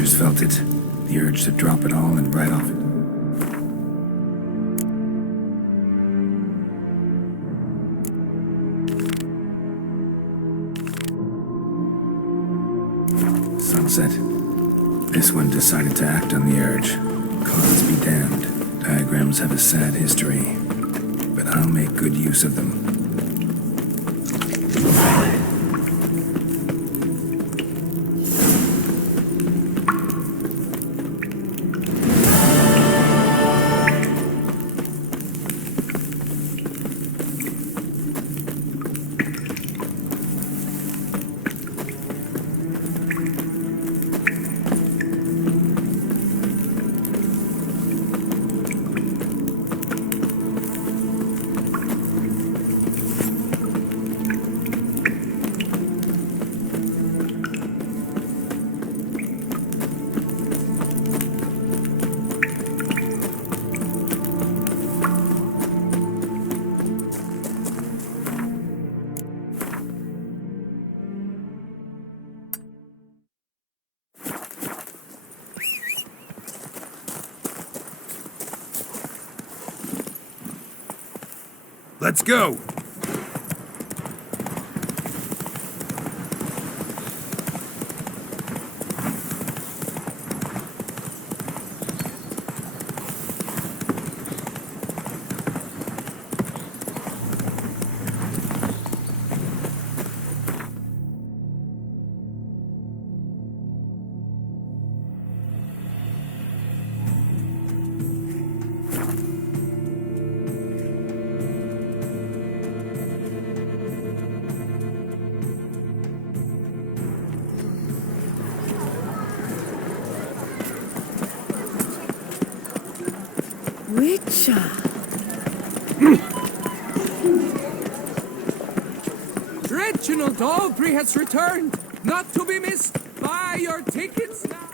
Felt it. The urge to drop it all and ride off it. Sunset. This one decided to act on the urge. Clouds be damned. Diagrams have a sad history, but I'll make good use of them. Let's go! Reginald Aubrey has returned, not to be missed. Buy your tickets now.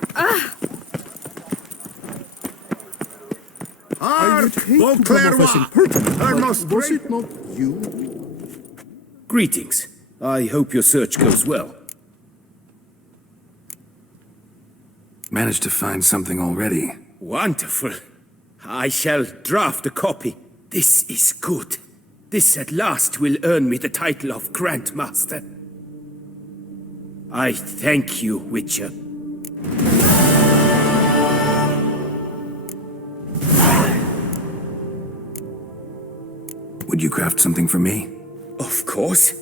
Was it not you? Greetings. I hope your search goes well. Managed to find something already. Wonderful. I shall draft a copy. This is good. This at last will earn me the title of Grandmaster. I thank you, Witcher. Would you craft something for me? Of course.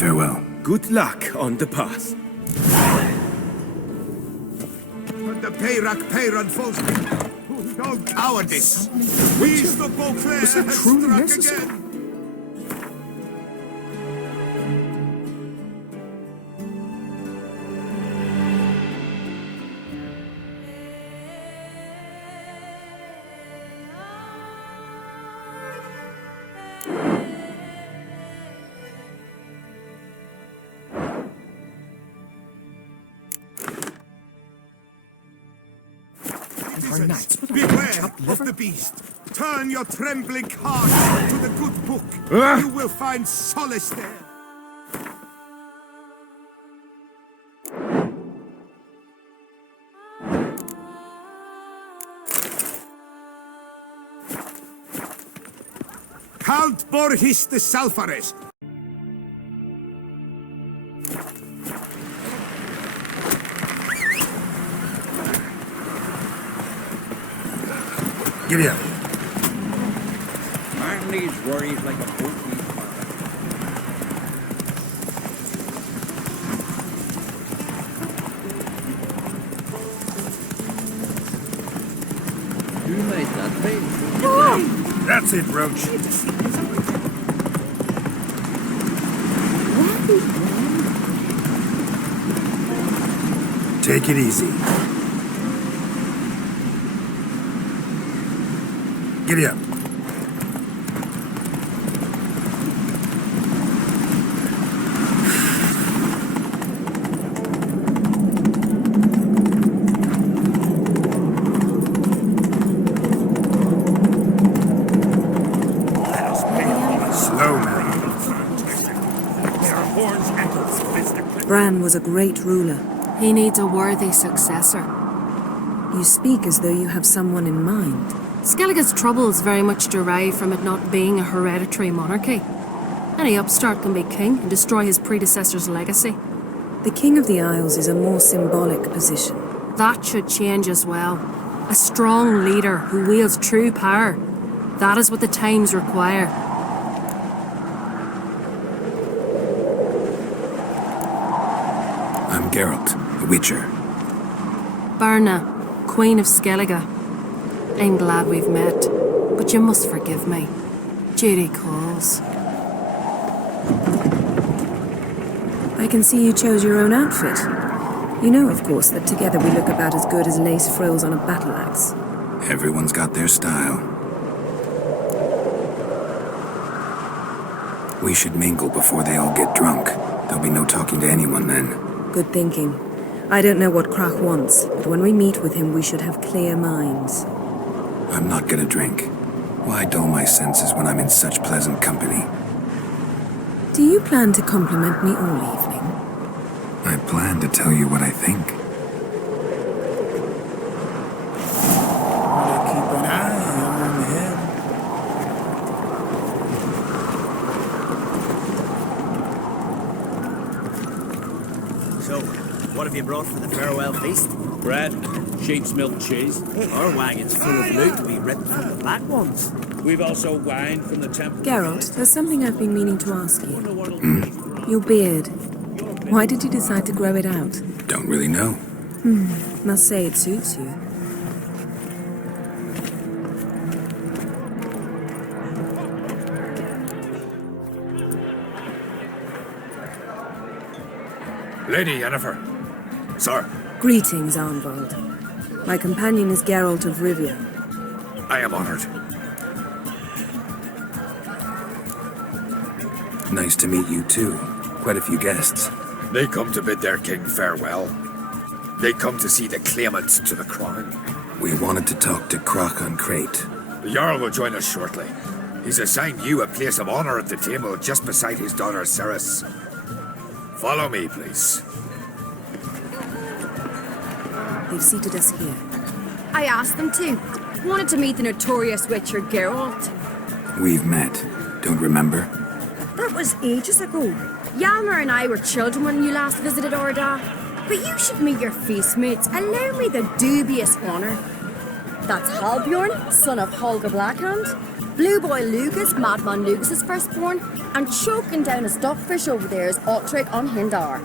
Farewell. Good luck on the path. The Peyrak Peyran falls. No cowardice! We's the Beauclair Was that has truly struck necessary? again! Beware of the beast. Turn your trembling heart to the good book. You will find solace there. Count Borgis the Salfares. Giddy up. Man needs worries like a boat needs fire. Who made that thing? That's it, Roach. Take it easy. Giddy up. Bran was a great ruler. He needs a worthy successor. You speak as though you have someone in mind. Skellige's troubles very much derive from it not being a hereditary monarchy. Any upstart can be king and destroy his predecessor's legacy. The King of the Isles is a more symbolic position. That should change as well. A strong leader who wields true power. That is what the times require. I'm Geralt, the Witcher. Berna, Queen of Skellige. I'm glad we've met, but you must forgive me. Duty calls. I can see you chose your own outfit. You know, of course, that together we look about as good as lace frills on a battle axe. Everyone's got their style. We should mingle before they all get drunk. There'll be no talking to anyone then. Good thinking. I don't know what Krach wants, but when we meet with him, we should have clear minds. I'm not gonna drink. Why dull my senses when I'm in such pleasant company? Do you plan to compliment me all evening? I plan to tell you what I think. Keep an eye on him. So, what have you brought for the farewell feast? Bread, sheep's milk cheese. Our wagon's full of loot to be ripped from the black ones. We've also wine from the temple. Geralt, there's something I've been meaning to ask you. Your beard. Why did you decide to grow it out? Don't really know. Must say it suits you. Lady Yennefer. Sir. Greetings, Armvold. My companion is Geralt of Rivia. I am honored. Nice to meet you too. Quite a few guests. They come to bid their king farewell. They come to see the claimants to the crown. We wanted to talk to Krach on Crate. The Jarl will join us shortly. He's assigned you a place of honor at the table just beside his daughter Ceres. Follow me, please. They've seated us here. I asked them to. Wanted to meet the notorious witcher Geralt. We've met. Don't remember? That was ages ago. Hjalmar and I were children when you last visited Orda. But you should meet your feast mates. Allow me the dubious honor. That's Halbjorn, son of Holger Blackhand. Blue Boy Lucas, Madman Lucas's firstborn. And choking down a stockfish over there is Otrek on Hindar.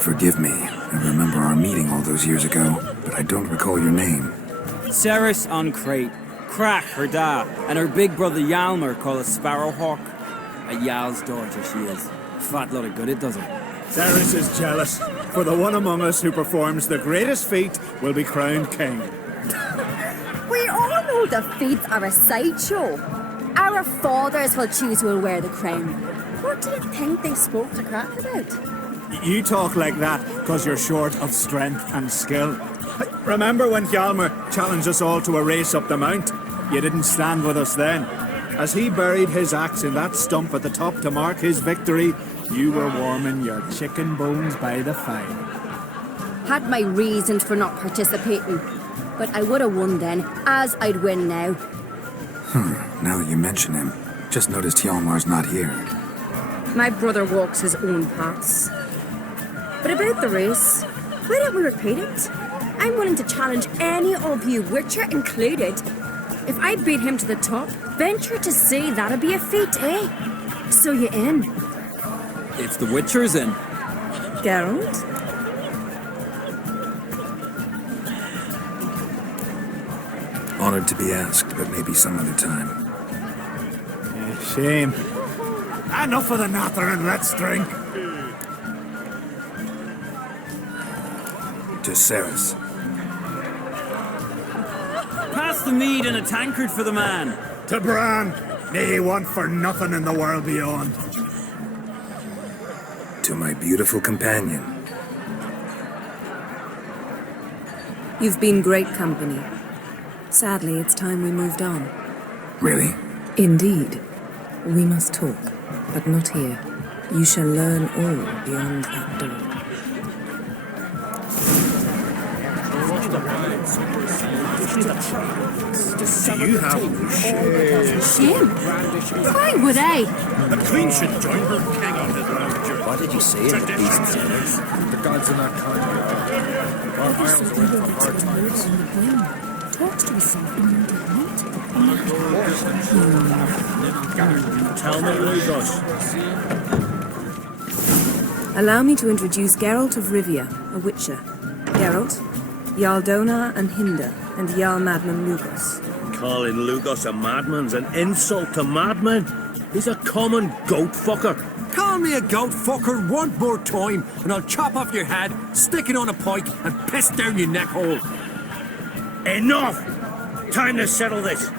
Forgive me. I remember our meeting all those years ago, but I don't recall your name. Ceres on Crate. Krach, her da, and her big brother Hjalmar called a Sparrowhawk. A Jarl's daughter she is. Fat lot of good it does her. Ceres is jealous, for the one among us who performs the greatest feat will be crowned king. We all know the feats are a sideshow. Our fathers will choose who will wear the crown. What do you think they spoke to Krach about? You talk like that because you're short of strength and skill. Remember when Hjalmar challenged us all to a race up the mount? You didn't stand with us then. As he buried his axe in that stump at the top to mark his victory, you were warming your chicken bones by the fire. Had my reasons for not participating, but I would have won then, as I'd win now. Now that you mention him, just noticed Hjalmar's not here. My brother walks his own paths. But about the race, why don't we repeat it? I'm willing to challenge any of you, Witcher included. If I beat him to the top, venture to say that'd be a feat, eh? So you in? If the Witcher's in. Geralt? Honored to be asked, but maybe some other time. Shame. Enough of the natter and let's drink. To Ceres. Pass the mead in a tankard for the man. To Bran, may he want for nothing in the world beyond. To my beautiful companion. You've been great company. Sadly, it's time we moved on. Really? Indeed. We must talk, but not here. You shall learn all beyond that door. Do you have Him? Why would I? The Queen should join her king on his round journey. What did you say in the These and Others? The gods are not kind. Our isles are in for hard times. Talks to himself in Tell me, Lagos. Allow me to introduce Geralt of Rivia, a witcher. Geralt, Jarl Donar and Hinder, and Jarl Madman Lugos. Calling Lugos a madman's an insult to madmen. He's a common goat fucker. Call me a goat fucker one more time, and I'll chop off your head, stick it on a pike, and piss down your neck hole. Enough! Time to settle this.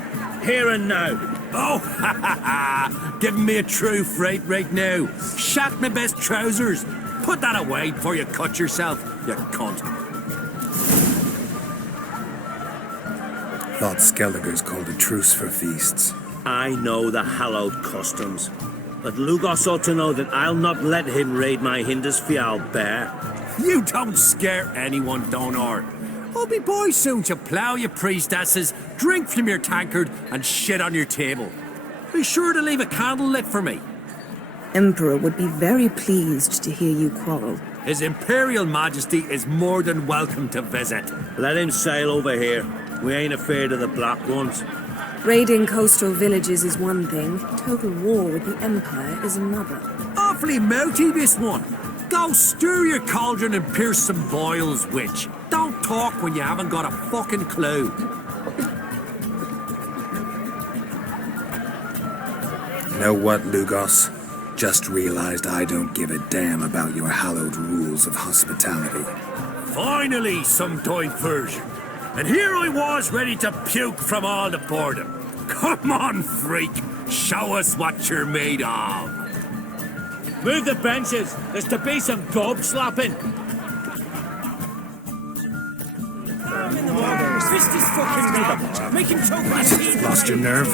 Here and now. Oh, ha ha ha! Giving me a true fright right now. Shat my best trousers. Put that away before you cut yourself, you cunt. Thought Skelliger's called a truce for feasts. I know the hallowed customs. But Lugos ought to know that I'll not let him raid my Hindisfial bear. You don't scare anyone, Donar. I'll be boy soon to plough your priestesses, drink from your tankard, and shit on your table. Be sure to leave a candle lit for me. Emperor would be very pleased to hear you quarrel. His Imperial Majesty is more than welcome to visit. Let him sail over here. We ain't afraid of the Black Ones. Raiding coastal villages is one thing. Total war with the Empire is another. Awfully mouthy, this one. Go stir your cauldron and pierce some boils, witch. Don't talk when you haven't got a fucking clue. Know what, Lugos? Just realized I don't give a damn about your hallowed rules of hospitality. Finally, some diversion. And here I was ready to puke from all the boredom. Come on, freak. Show us what you're made of. Move the benches. There's to be some gob slapping. Twist his fucking rhythm. Make him choke my teeth. Lost your nerve?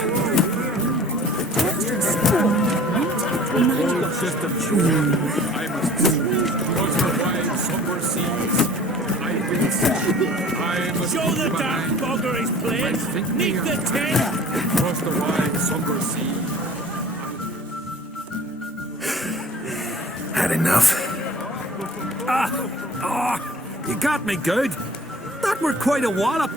I must was the wide somber seas. I must show the damn bugger he's playing. Neath the tent. Across the wide somber sea. Had enough? You got me good. That were quite a wallop.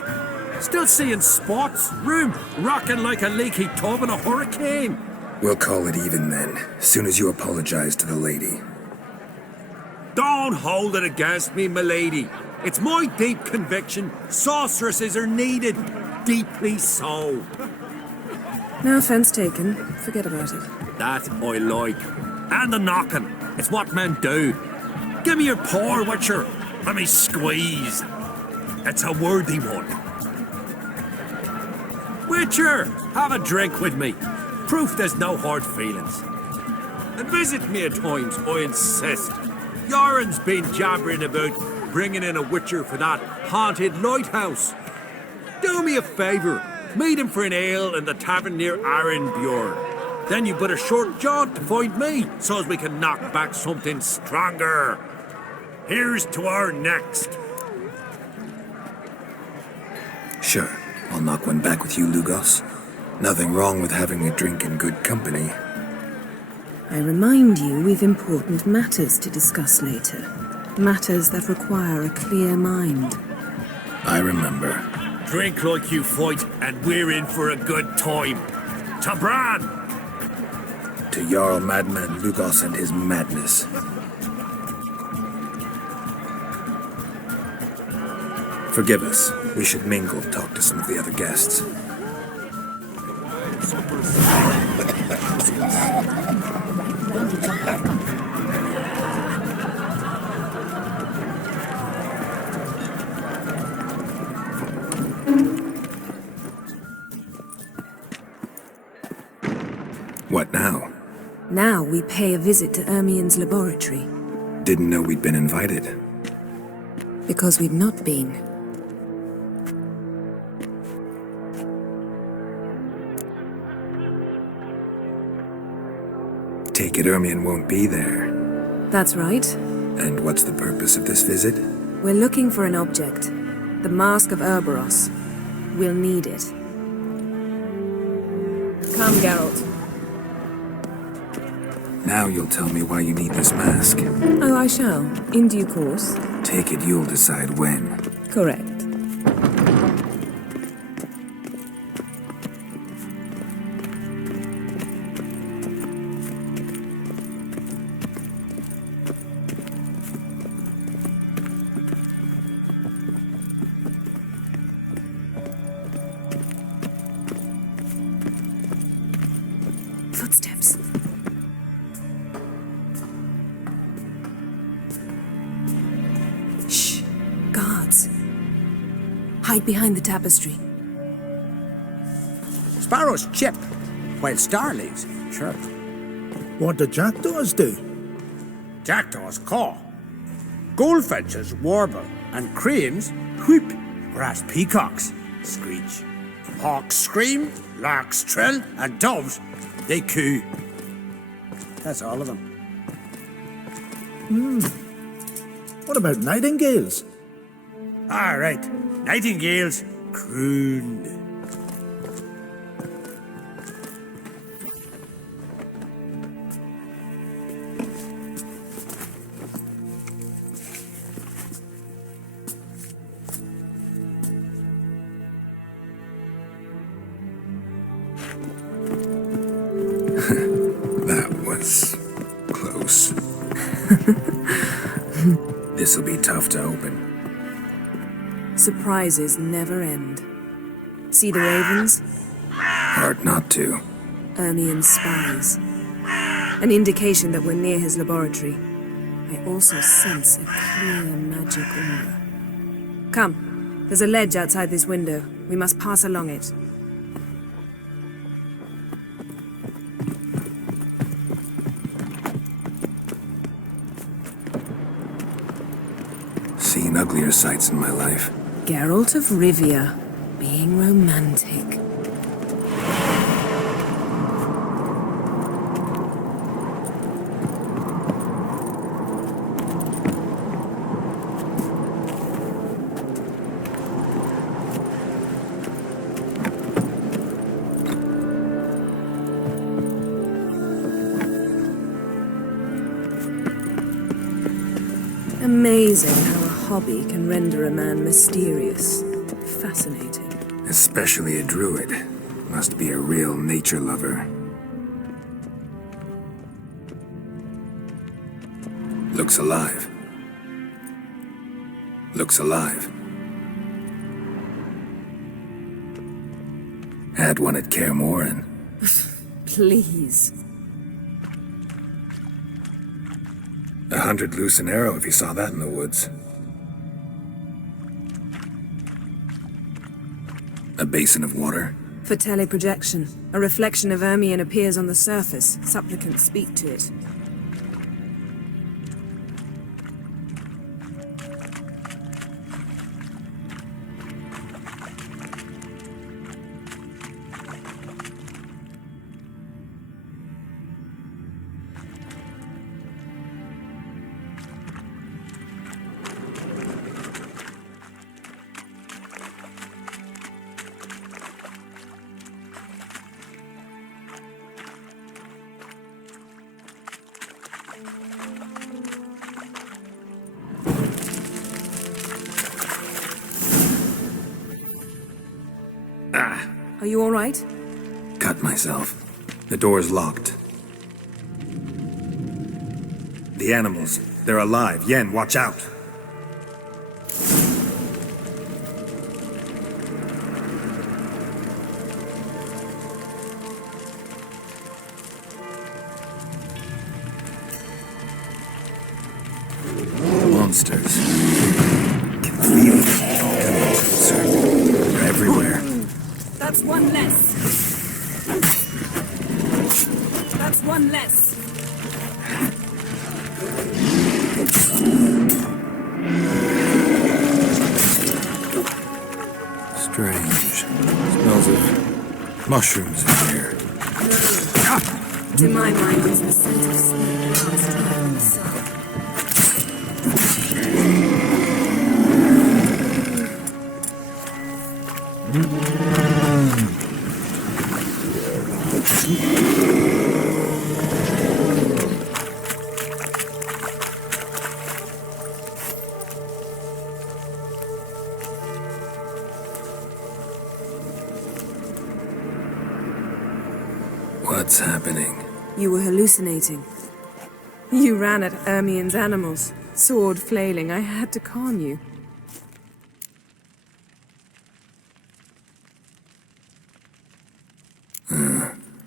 Still seeing spots, room rocking like a leaky tub in a hurricane. We'll call it even then, soon as you apologize to the lady. Don't hold it against me, milady. It's my deep conviction sorceresses are needed. Deeply so. No offense taken. Forget about it. That I like. And the knocking. It's what men do. Give me your paw, Witcher. Let me squeeze. It's a worthy one. Witcher, have a drink with me. Proof there's no hard feelings. And visit me at times, I insist. Yoren's been jabbering about bringing in a witcher for that haunted lighthouse. Do me a favour. Meet him for an ale in the tavern near Arenbjorn. Then you put a short jaunt to find me, so as we can knock back something stronger. Here's to our next. Sure, I'll knock one back with you, Lugos. Nothing wrong with having a drink in good company. I remind you we've important matters to discuss later. Matters that require a clear mind. I remember. Drink like you fight, and we're in for a good time. To Bran! To Jarl Madman Lugos and his madness. Forgive us. We should mingle, talk to some of the other guests. What now? Now we pay a visit to Ermien's laboratory. Didn't know we'd been invited. Because we've not been. Take it Ermien won't be there. That's right. And what's the purpose of this visit? We're looking for an object. The Mask of Ouroboros. We'll need it. Come, Geralt. Now you'll tell me why you need this mask. Oh, I shall. In due course. Take it you'll decide when. Correct. hide behind the tapestry. Sparrows chip, while starlings chirp. What do jackdaws do? Jackdaws caw. Goldfinches warble, and cranes whoop, whereas peacocks screech. Hawks scream, larks trill, and doves, they coo. That's all of them. What about nightingales? All right, nightingales crooned. That was close. This'll be tough to open. Surprises never end. See the ravens? Hard not to. Ermien's spies. An indication that we're near his laboratory. I also sense a clear magic aura. Come, there's a ledge outside this window. We must pass along it. Seen uglier sights in my life. Geralt of Rivia, being romantic. Amazing how a hobby can render a man mysterious. Fascinating. Especially a druid. Must be a real nature lover. Looks alive. Looks alive. Had one at Kaer Morhen. Please. 100 loose an arrow if you saw that in the woods. A basin of water. For teleprojection, a reflection of Ermien appears on the surface. Supplicants speak to it. Are you all right? Cut myself. The door's locked. The animals, they're alive. Yen, watch out! Monsters. Can feel them closer. They're everywhere. That's one less. That's one less. Strange. Smells of mushrooms in here. To my mind, it's the scent of sweet past time in the sun. What's happening? You were hallucinating. You ran at Ermien's animals, sword flailing. I had to calm you.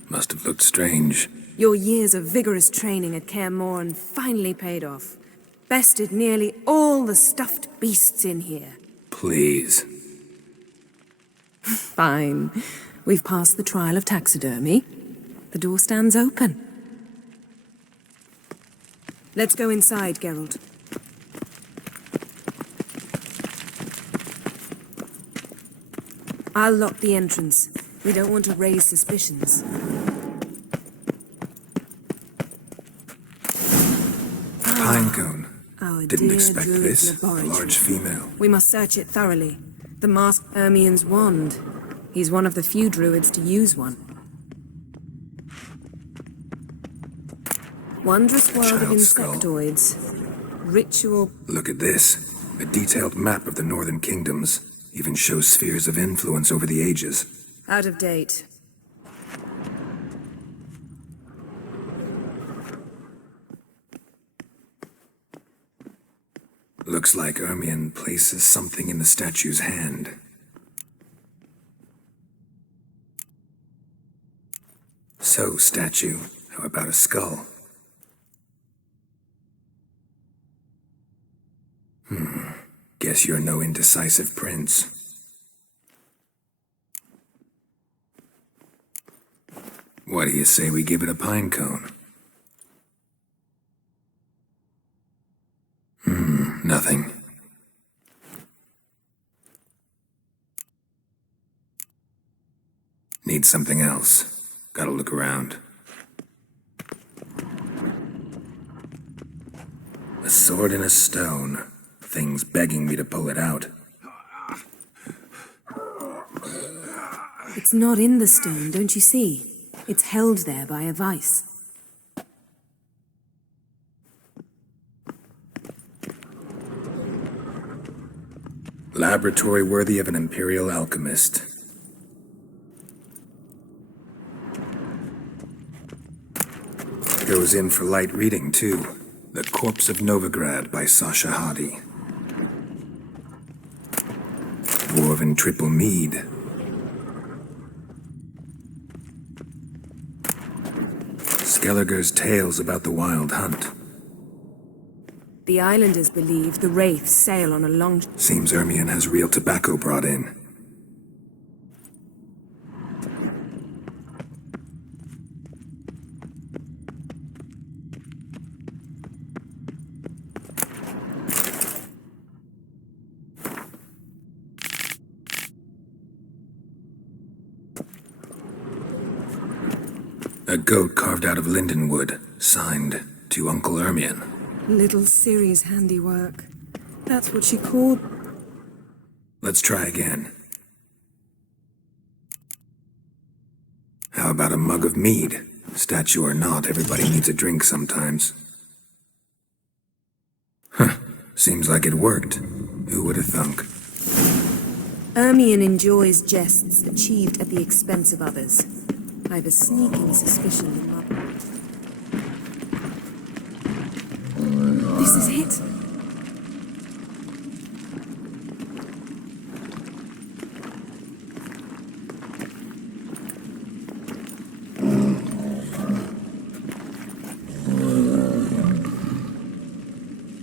Must have looked strange. Your years of vigorous training at Kaer Morhen finally paid off. Bested nearly all the stuffed beasts in here. Please. Fine. We've passed the trial of taxidermy. The door stands open. Let's go inside, Geralt. I'll lock the entrance. We don't want to raise suspicions. Pinecone. Our Didn't dear expect druid this. A laboratory. large female. We must search it thoroughly. The masked Ermien's wand. He's one of the few druids to use one. Wondrous world of Child's skull. insectoids. Ritual. Look at this. A detailed map of the northern kingdoms. Even shows spheres of influence over the ages. Out of date. Looks like Ermien places something in the statue's hand. So, statue, how about a skull? Guess you're no indecisive prince. What do you say we give it a pine cone? Nothing. Need something else. Gotta look around. A sword and a stone. Thing's begging me to pull it out. It's not in the stone, don't you see? It's held there by a vice. Laboratory worthy of an imperial alchemist. Goes in for light reading, too. The Corpse of Novigrad by Sasha Hadi. Dwarven triple mead. Skelliger's tales about the wild hunt. The islanders believe the wraiths sail on a long... Seems Ermien has real tobacco brought in. A goat carved out of linden wood, signed to Uncle Ermien. Little Ciri's handiwork. That's what she called... Let's try again. How about a mug of mead? Statue or not, everybody needs a drink sometimes. Seems like it worked. Who would have thunk? Ermien enjoys jests achieved at the expense of others. I've a sneaking suspicion the mother... This is it.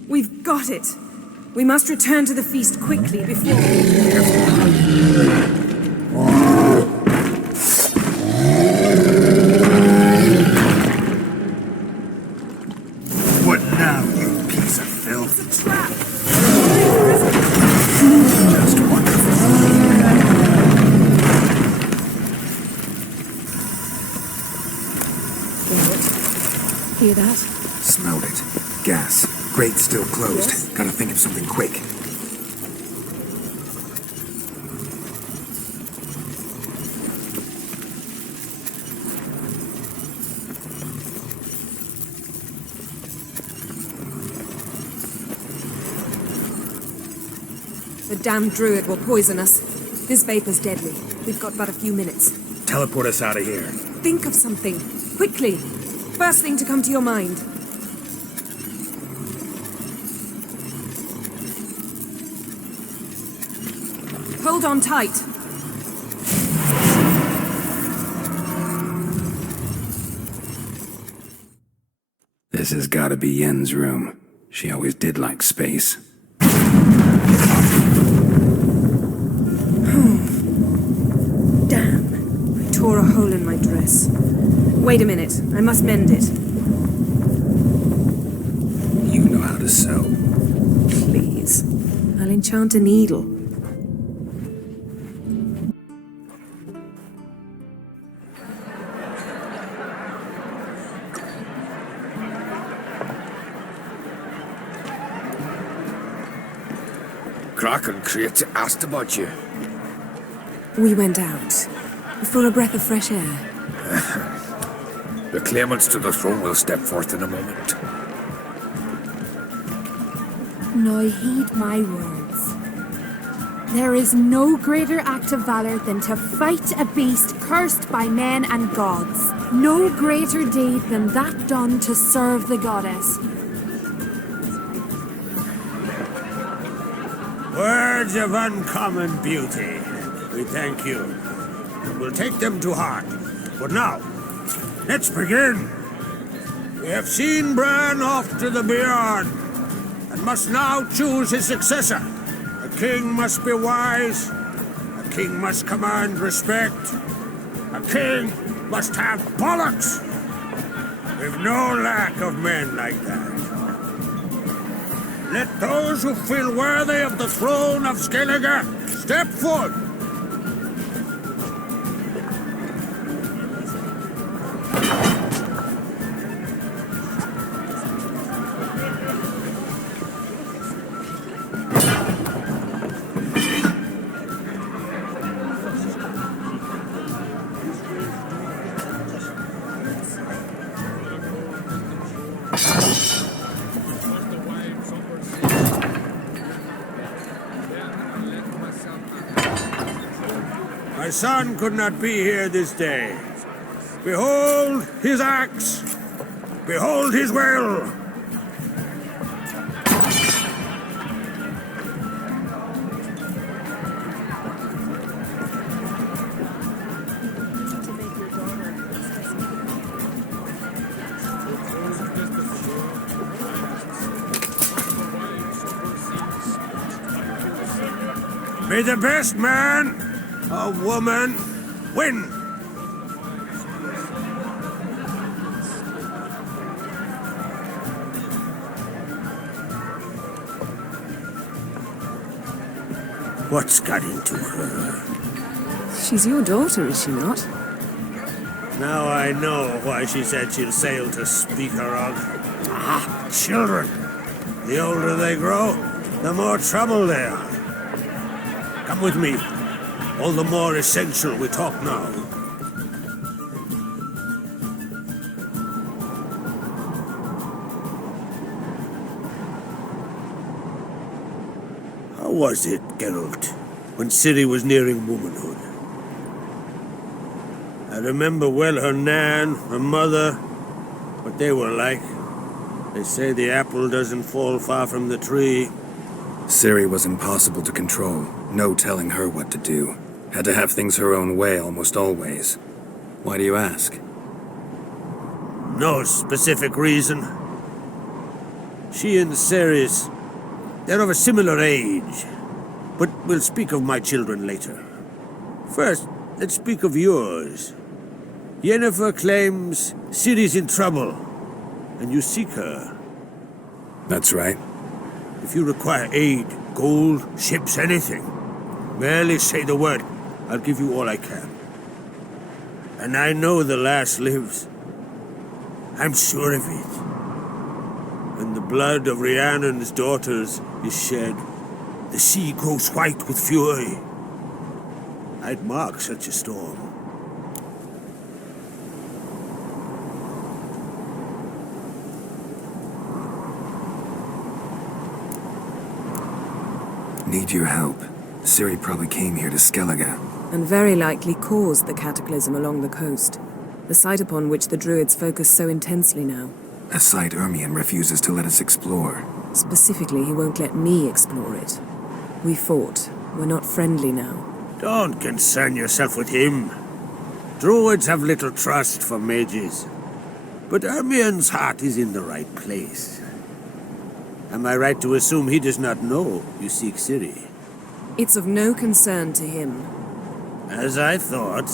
We've got it. We must return to the feast quickly before... What now, you piece of filth? It's a trap! Just wonderful. Hear that? Smelled it. Gas. Grate still closed. Yes? Gotta think of something quick. The damned druid will poison us. This vapor's deadly. We've got but a few minutes. Teleport us out of here. Think of something. Quickly. First thing to come to your mind. Hold on tight. This has gotta be Yen's room. She always did like space. tore a hole in my dress. Wait a minute, I must mend it. You know how to sew. Please. I'll enchant a needle. Croc and Crate asked about you. We went out. For a breath of fresh air. The claimants to the throne will step forth in a moment. Now heed my words. There is no greater act of valor than to fight a beast cursed by men and gods. No greater deed than that done to serve the goddess. Words of uncommon beauty. We thank you. And we'll take them to heart. But now, let's begin. We have seen Bran off to the Beyond, and must now choose his successor. A king must be wise. A king must command respect. A king must have bollocks. We've no lack of men like that. Let those who feel worthy of the throne of Skellige step forward. My son could not be here this day. Behold his axe. Behold his will. May the best man or woman win. What's got into her? She's your daughter, is she not? Now I know why she said she'll sail to speak her of. Ah, children. The older they grow, the more trouble they are. Come with me. All the more essential we talk now. How was it, Geralt, when Ciri was nearing womanhood? I remember well her nan, her mother, what they were like. They say the apple doesn't fall far from the tree. Ciri was impossible to control. No telling her what to do. Had to have things her own way almost always. Why do you ask? No specific reason. She and Ceres, they're of a similar age. But we'll speak of my children later. First, let's speak of yours. Yennefer claims Ciri's in trouble, and you seek her. That's right. If you require aid, gold, ships, anything, merely say the word. I'll give you all I can. And I know the lass lives. I'm sure of it. When the blood of Rhiannon's daughters is shed, the sea grows white with fury. I'd mark such a storm. Need your help. Ciri probably came here to Skellige. And very likely caused the cataclysm along the coast. The site upon which the Druids focus so intensely now. A site Ermion refuses to let us explore. Specifically, he won't let me explore it. We fought. We're not friendly now. Don't concern yourself with him. Druids have little trust for mages. But Ermion's heart is in the right place. Am I right to assume he does not know you seek Ciri? It's of no concern to him. As I thought.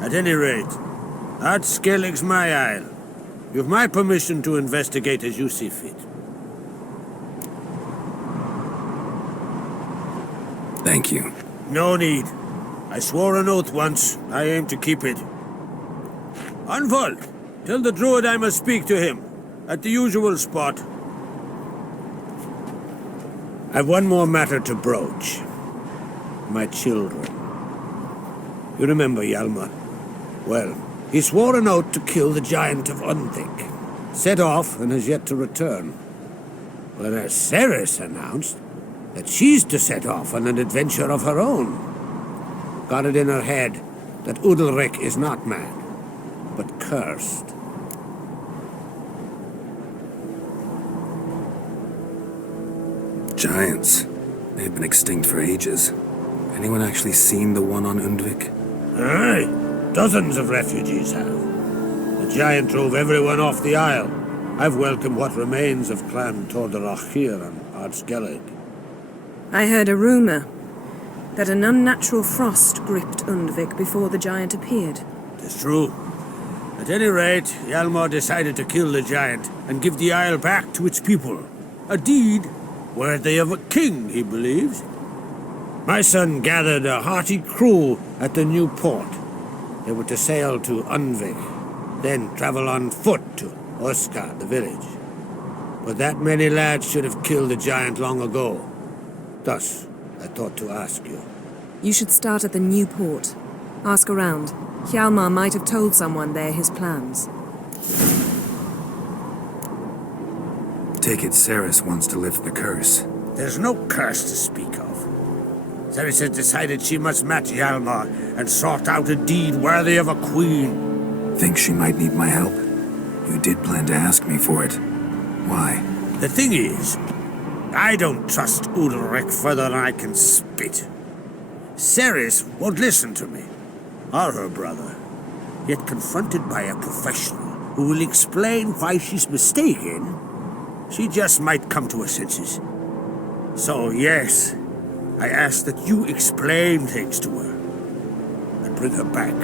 At any rate, Ard Skellig's my isle. You've my permission to investigate as you see fit. Thank you. No need. I swore an oath once. I aim to keep it. Unfold! Tell the druid I must speak to him. At the usual spot. I've one more matter to broach. My children. You remember Hjalmar? Well, he swore an oath to kill the giant of Undvik. Set off and has yet to return. Whereas Ceres announced that she's to set off on an adventure of her own. Got it in her head that Udalric is not mad, but cursed. Giants. They've been extinct for ages. Anyone actually seen the one on Undvik? Aye. Dozens of refugees have. The giant drove everyone off the isle. I've welcomed what remains of Clan Tordarach here on Ard Skellig. I heard a rumor that an unnatural frost gripped Undvik before the giant appeared. It's true. At any rate, Hjalmar decided to kill the giant and give the isle back to its people. A deed worthy of a king, he believes. My son gathered a hearty crew at the new port. They were to sail to Undvik, then travel on foot to Oskar, the village. But that many lads should have killed the giant long ago. Thus, I thought to ask you. You should start at the new port. Ask around. Hjalmar might have told someone there his plans. Take it Ceres wants to lift the curse. There's no curse to speak of. Ceres has decided she must match Hjalmar and sort out a deed worthy of a queen. Think she might need my help? You did plan to ask me for it. Why? The thing is, I don't trust Udalric further than I can spit. Ceres won't listen to me, or her brother. Yet confronted by a professional who will explain why she's mistaken, she just might come to her senses. So yes, I ask that you explain things to her and bring her back.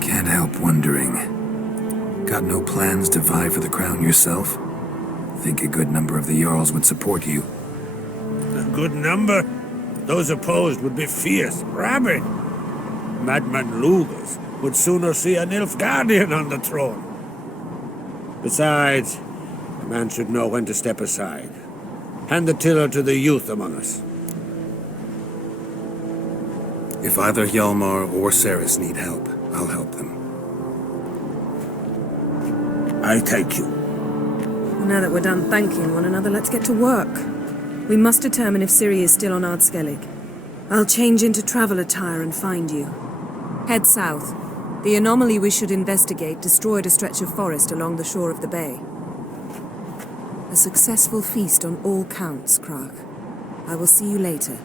Can't help wondering. Got no plans to vie for the crown yourself? Think a good number of the Jarls would support you. A good number? Those opposed would be fierce, rabid. Madman Lugas would sooner see a Nilfgaardian on the throne. Besides, a man should know when to step aside. Hand the tiller to the youth among us. If either Hjalmar or Ceres need help, I'll help them. I thank you. Now that we're done thanking one another, let's get to work. We must determine if Ciri is still on Ard Skellig. I'll change into travel attire and find you. Head south. The anomaly we should investigate destroyed a stretch of forest along the shore of the bay. A successful feast on all counts, Krach. I will see you later.